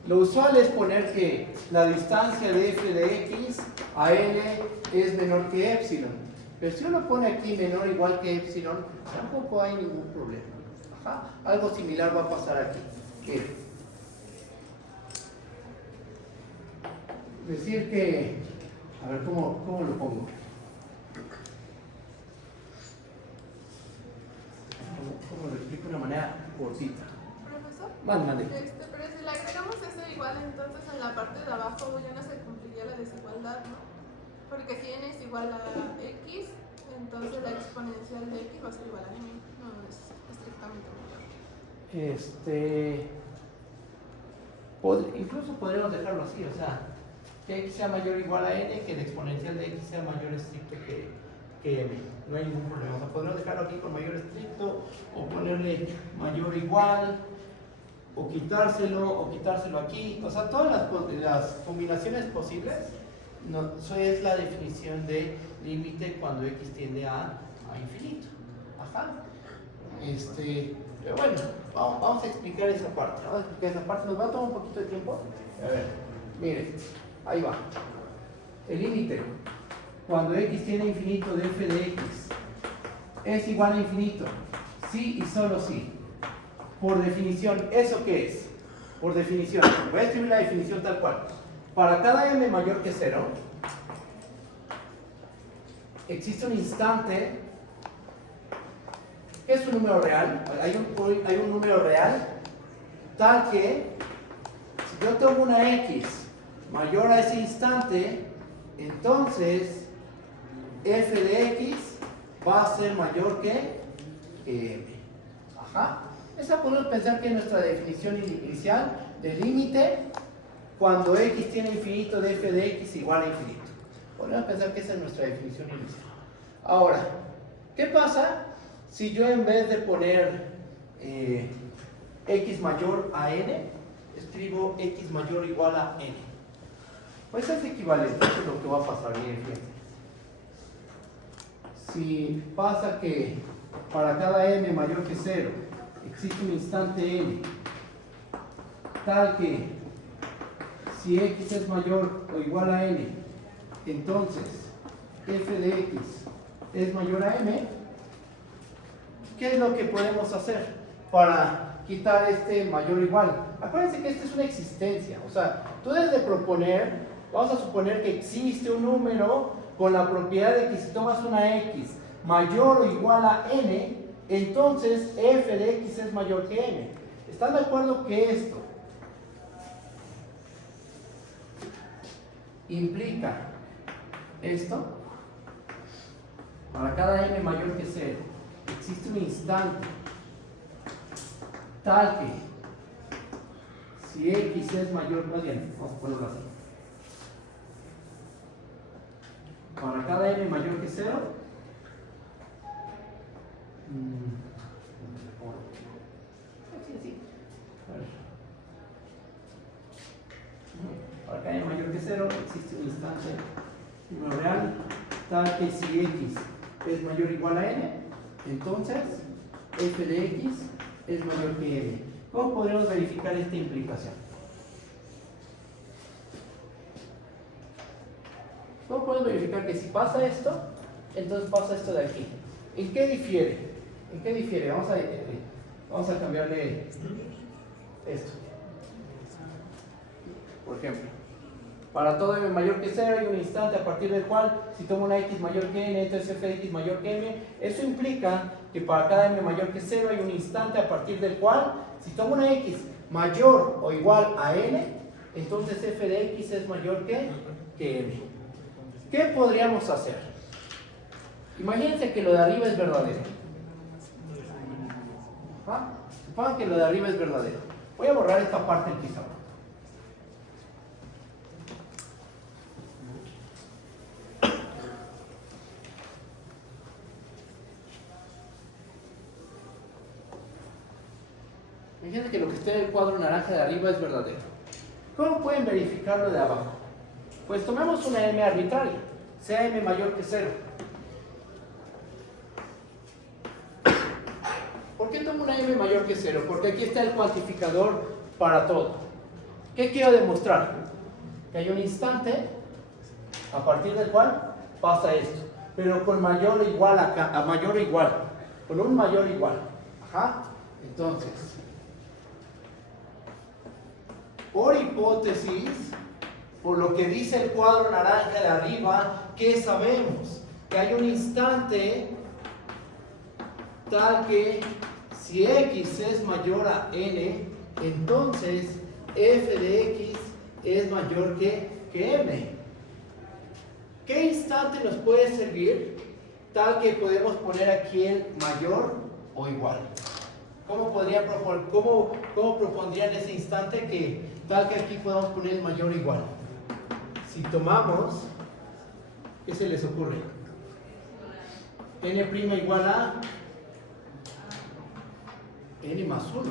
lo usual es poner que la distancia de f de x a n es menor que epsilon. Pero si uno pone aquí menor o igual que epsilon, tampoco hay ningún problema. Ajá. Algo similar va a pasar aquí. Que decir que, a ver, ¿cómo lo pongo? ¿Cómo lo explico de una manera cortita? Profesor, Mande. pero si le agregamos eso igual, entonces en la parte de abajo ya no se cumpliría la desigualdad, ¿no? Porque si n es igual a x, entonces la exponencial de x va a ser igual a n, no es estrictamente mayor. Incluso podríamos dejarlo así, o sea, que x sea mayor o igual a n, que la exponencial de x sea mayor estricto que m. No hay ningún problema. O sea, podríamos dejarlo aquí con mayor estricto, o ponerle mayor o igual, o quitárselo aquí. O sea, todas las combinaciones posibles, eso es la definición de límite cuando x tiende a infinito. Ajá. Pero bueno, vamos a explicar esa parte. Nos va a tomar un poquito de tiempo. A ver, miren, ahí va. El límite cuando x tiende a infinito de f de x es igual a infinito. Sí y solo sí. Por definición, ¿eso qué es? Por definición, voy a escribir la definición tal cual. Para cada m mayor que 0, existe un instante. ¿Qué es un número real? Hay un número real tal que si yo tomo una x mayor a ese instante, entonces f de x va a ser mayor que m. Ajá. Esa podemos pensar que es nuestra definición inicial de límite cuando x tiene infinito de f de x igual a infinito. Podemos pensar que esa es nuestra definición inicial. Ahora, ¿qué pasa si yo en vez de poner x mayor a n, escribo x mayor o igual a n? Pues es equivalente, eso es lo que va a pasar. Bien, fíjense. si pasa que para cada m mayor que 0 existe un instante n tal que si x es mayor o igual a n, entonces f de x es mayor a m, ¿qué es lo que podemos hacer para quitar este mayor o igual? Acuérdense que esta es una existencia, o sea, tú debes de proponer, vamos a suponer que existe un número con la propiedad de que si tomas una x mayor o igual a n, entonces f de x es mayor que n. ¿Están de acuerdo que esto implica esto? Para cada m mayor que 0 existe un instante tal que si x es mayor, más bien, vamos a ponerlo así. Para cada m mayor que 0, para cada m mayor que 0 existe un instante número real tal que si x es mayor o igual a n, entonces f de x es mayor que n. ¿Cómo podríamos verificar esta implicación? ¿Cómo podemos verificar que si pasa esto, entonces pasa esto de aquí? ¿En qué difiere? ¿En qué difiere? Vamos a cambiarle esto. Por ejemplo, para todo m mayor que 0 hay un instante a partir del cual si tomo una x mayor que n, entonces f de x mayor que m. Eso implica que para cada m mayor que 0 hay un instante a partir del cual si tomo una x mayor o igual a n, entonces f de x es mayor que m. ¿Qué podríamos hacer? Imagínense que lo de arriba es verdadero. ¿Ah? Supongan que lo de arriba es verdadero. Voy a borrar esta parte del pizarrón. Imagínense que lo que esté en el cuadro naranja de arriba es verdadero. ¿Cómo pueden verificar lo de abajo? Pues tomemos una m arbitraria, sea m mayor que 0. ¿Por qué tomo una m mayor que 0? Porque aquí está el cuantificador para todo. ¿Qué quiero demostrar? Que hay un instante a partir del cual pasa esto, pero con mayor o igual a mayor o igual, con un mayor o igual. Ajá. Entonces, por hipótesis, por lo que dice el cuadro naranja de arriba, ¿qué sabemos? Que hay un instante tal que si x es mayor a n, entonces f de x es mayor que m. ¿Qué instante nos puede servir tal que podemos poner aquí el mayor o igual? ¿Cómo propondrían ese instante que tal que aquí podamos poner el mayor o igual? Si tomamos, ¿qué se les ocurre? N' igual a n más 1.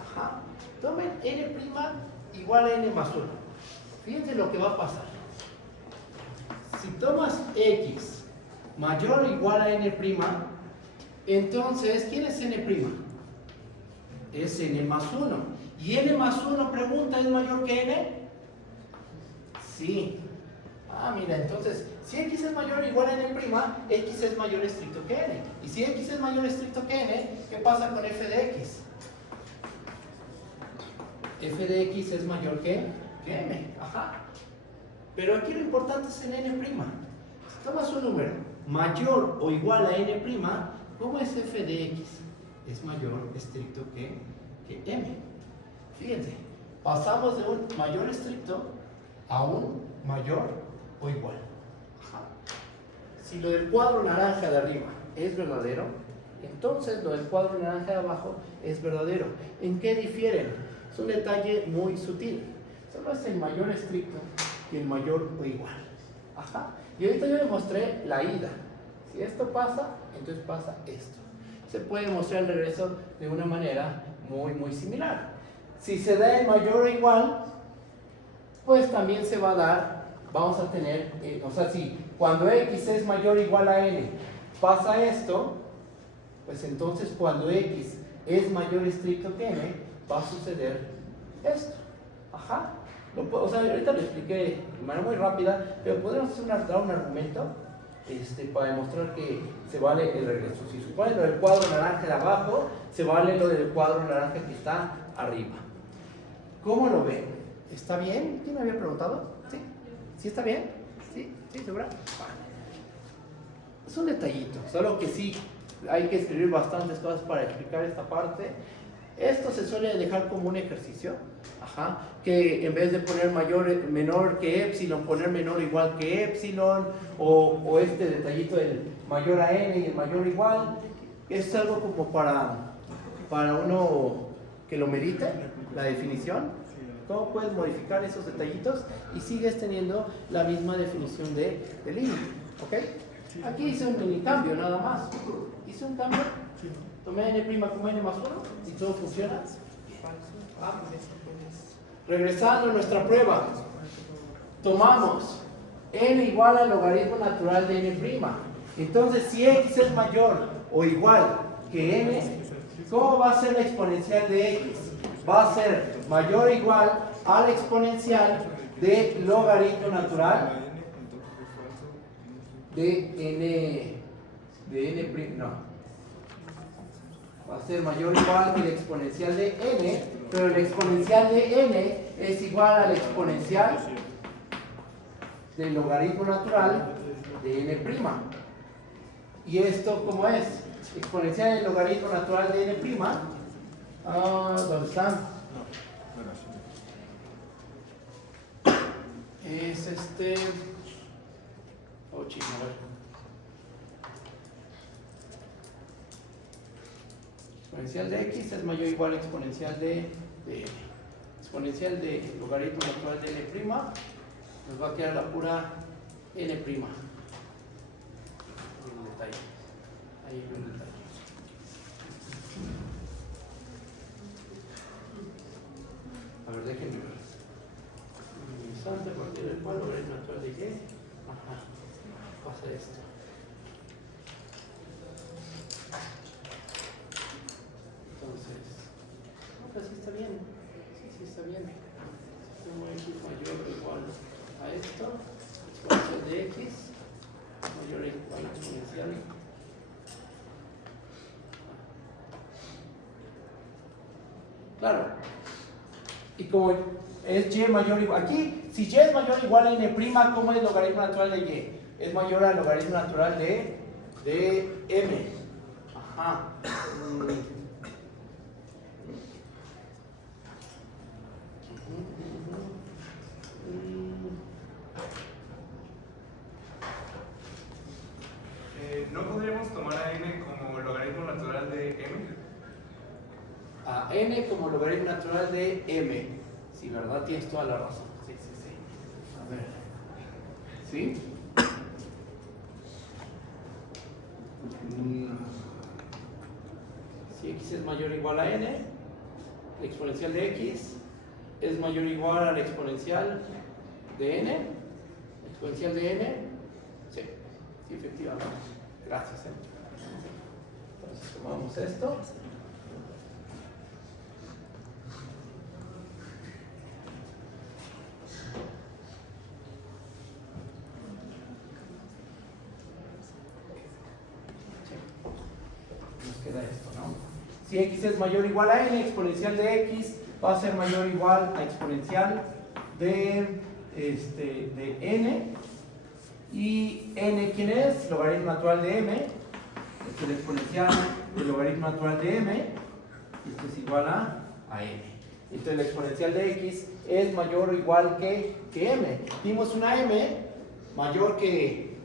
Ajá. Tomen n' igual a n más 1. Fíjense lo que va a pasar. Si tomas x mayor o igual a n', entonces, ¿quién es n'? Es n más 1. ¿Y n más 1, pregunta, es mayor que n? Sí. Ah, mira, entonces, si x es mayor o igual a n', x es mayor estricto que n. Y si x es mayor estricto que n, ¿qué pasa con f de x? F de x es mayor que m. Ajá. Pero aquí lo importante es en n'. Si tomas un número mayor o igual a n', ¿cómo es f de x? Es mayor estricto que m. Fíjense, pasamos de un mayor estricto a un mayor o igual. Ajá. Si lo del cuadro naranja de arriba es verdadero, entonces lo del cuadro naranja de abajo es verdadero. ¿En qué difieren? Es un detalle muy sutil. Solo es el mayor estricto y el mayor o igual. Ajá. Y ahorita yo demostré la ida. Si esto pasa, entonces pasa esto. Se puede mostrar el regreso de una manera muy similar. Si se da el mayor o igual, pues también se va a dar, vamos a tener, o sea, si cuando x es mayor o igual a n, pasa esto, pues entonces cuando x es mayor estricto que n, va a suceder esto. Ajá. O sea, ahorita lo expliqué de manera muy rápida, pero podemos dar un argumento para demostrar que se vale el regreso. Si supone lo del cuadro naranja de abajo, se vale lo del cuadro naranja que está arriba. ¿Cómo lo ven? ¿Está bien? ¿Quién me había preguntado? ¿Sí? ¿Sí está bien? ¿Sí? ¿Sí? ¿Segura? Es un detallito, solo que sí hay que escribir bastantes cosas para explicar esta parte. Esto se suele dejar como un ejercicio, ajá, que en vez de poner menor que epsilon, poner menor o igual que epsilon, o este detallito del mayor a n y el mayor igual, es algo como para uno que lo medite, la definición. ¿Cómo puedes modificar esos detallitos y sigues teniendo la misma definición de límite? ¿Ok? Aquí hice un mini cambio nada más. Hice un cambio, tomé n' como n más 1 y todo funciona. Regresando a nuestra prueba, tomamos n igual al logaritmo natural de n'. Entonces, si x es mayor o igual que n, ¿cómo va a ser la exponencial de x? Va a ser mayor o igual a la exponencial de logaritmo natural de n', no. Va a ser mayor o igual que la exponencial de n, pero la exponencial de n es igual a la exponencial del logaritmo natural de n'. ¿Y esto cómo es? Exponencial del logaritmo natural de n'. ¿Dónde están? Es oh, chico, a ver. Exponencial de x es mayor o igual a exponencial de n. Exponencial de logaritmo natural de n', nos va a quedar la pura n'. Un detalle. Ahí hay un detalle. A ver, déjenme ver. Instante a partir del cual logaritmo natural de y. Ajá. Pasa esto. Entonces, no, pues sí está bien. Sí está bien. Si tengo x mayor o igual a esto, exponencial de x mayor o igual a exponencial. Claro. Y como es y mayor o igual, aquí, si y es mayor o igual a n', ¿cómo es el logaritmo natural de y? Es mayor al logaritmo natural de m. Ajá. ¿No podríamos tomar a n como logaritmo natural de m? A n como logaritmo natural de m. Sí, ¿verdad? Tienes toda la razón. Sí. A ver. ¿Sí? Si x es mayor o igual a n, la exponencial de x es mayor o igual a la exponencial de n. La exponencial de n, sí, efectivamente. Gracias. Entonces tomamos esto. Nos queda esto, ¿no? Si x es mayor o igual a n, exponencial de x va a ser mayor o igual a exponencial de n. Y n, ¿quién es? Logaritmo natural de m. Esto es la exponencial del logaritmo natural de m. Y esto es igual a n. Entonces la exponencial de x es mayor o igual que m. Dimos una m mayor que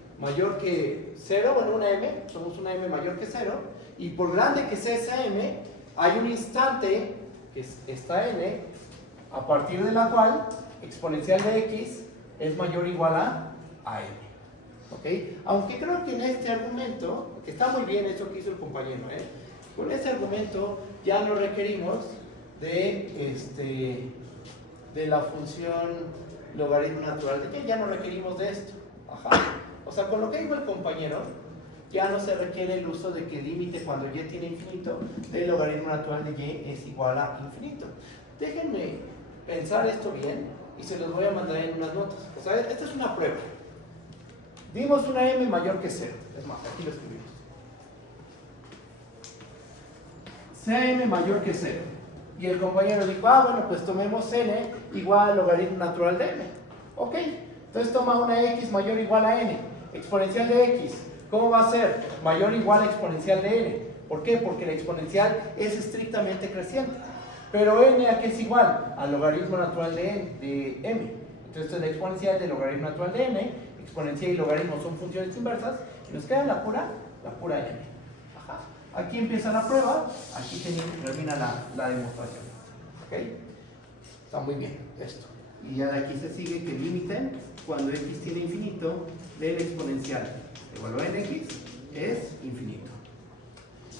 0, bueno, una m, somos una m mayor que 0. Y por grande que sea esa m, hay un instante, que es esta n, a partir de la cual exponencial de x es mayor o igual a n. ¿Ok? Aunque creo que en este argumento, que está muy bien eso que hizo el compañero, con este argumento ya no requerimos de la función logaritmo natural de y, ya no requerimos de esto. Ajá. O sea, con lo que dijo el compañero, ya no se requiere el uso de que el límite cuando y tiene infinito del logaritmo natural de y es igual a infinito. Déjenme pensar esto bien y se los voy a mandar en unas notas. O sea, esta es una prueba. Dimos una m mayor que 0. Es más, aquí lo escribimos. Sea m mayor que 0. Y el compañero dijo, bueno, pues tomemos n igual al logaritmo natural de m. Ok, entonces toma una x mayor o igual a n. Exponencial de x, ¿cómo va a ser? Mayor o igual a exponencial de n. ¿Por qué? Porque la exponencial es estrictamente creciente. Pero n a qué es igual? Al logaritmo natural de m. Entonces la exponencial del logaritmo natural de n, exponencial y logaritmo son funciones inversas, y nos queda la pura n. Ajá. Aquí empieza la prueba, aquí termina la demostración. ¿Ok? Está muy bien esto. Y ya de aquí se sigue que el límite, cuando x tiene infinito, del exponencial igual a nx es infinito.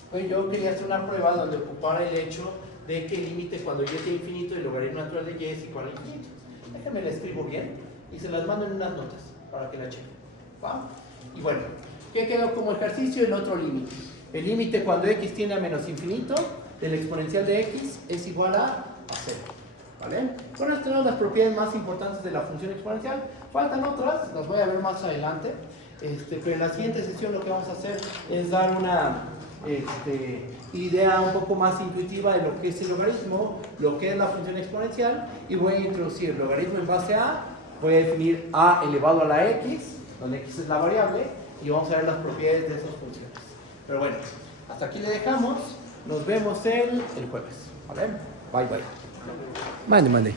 Pues yo quería hacer una prueba donde ocupara el hecho de que el límite cuando y tiene infinito del logaritmo natural de y es igual a infinito. Déjenme la escribo bien y se las mando en unas notas para que la chequen. ¿Va? Y bueno, ¿qué quedó como ejercicio? El otro límite. El límite cuando x tiende a menos infinito del exponencial de x es igual a 0. ¿Vale? Bueno, estas son las propiedades más importantes de la función exponencial. Faltan otras, las voy a ver más adelante. Pero en la siguiente sesión lo que vamos a hacer es dar una idea un poco más intuitiva de lo que es el logaritmo, lo que es la función exponencial, y voy a introducir el logaritmo en base a, voy a definir a elevado a la x, donde x es la variable, y vamos a ver las propiedades de esas funciones. Pero bueno, hasta aquí le dejamos, nos vemos el jueves. ¿Vale? Bye bye. Mande.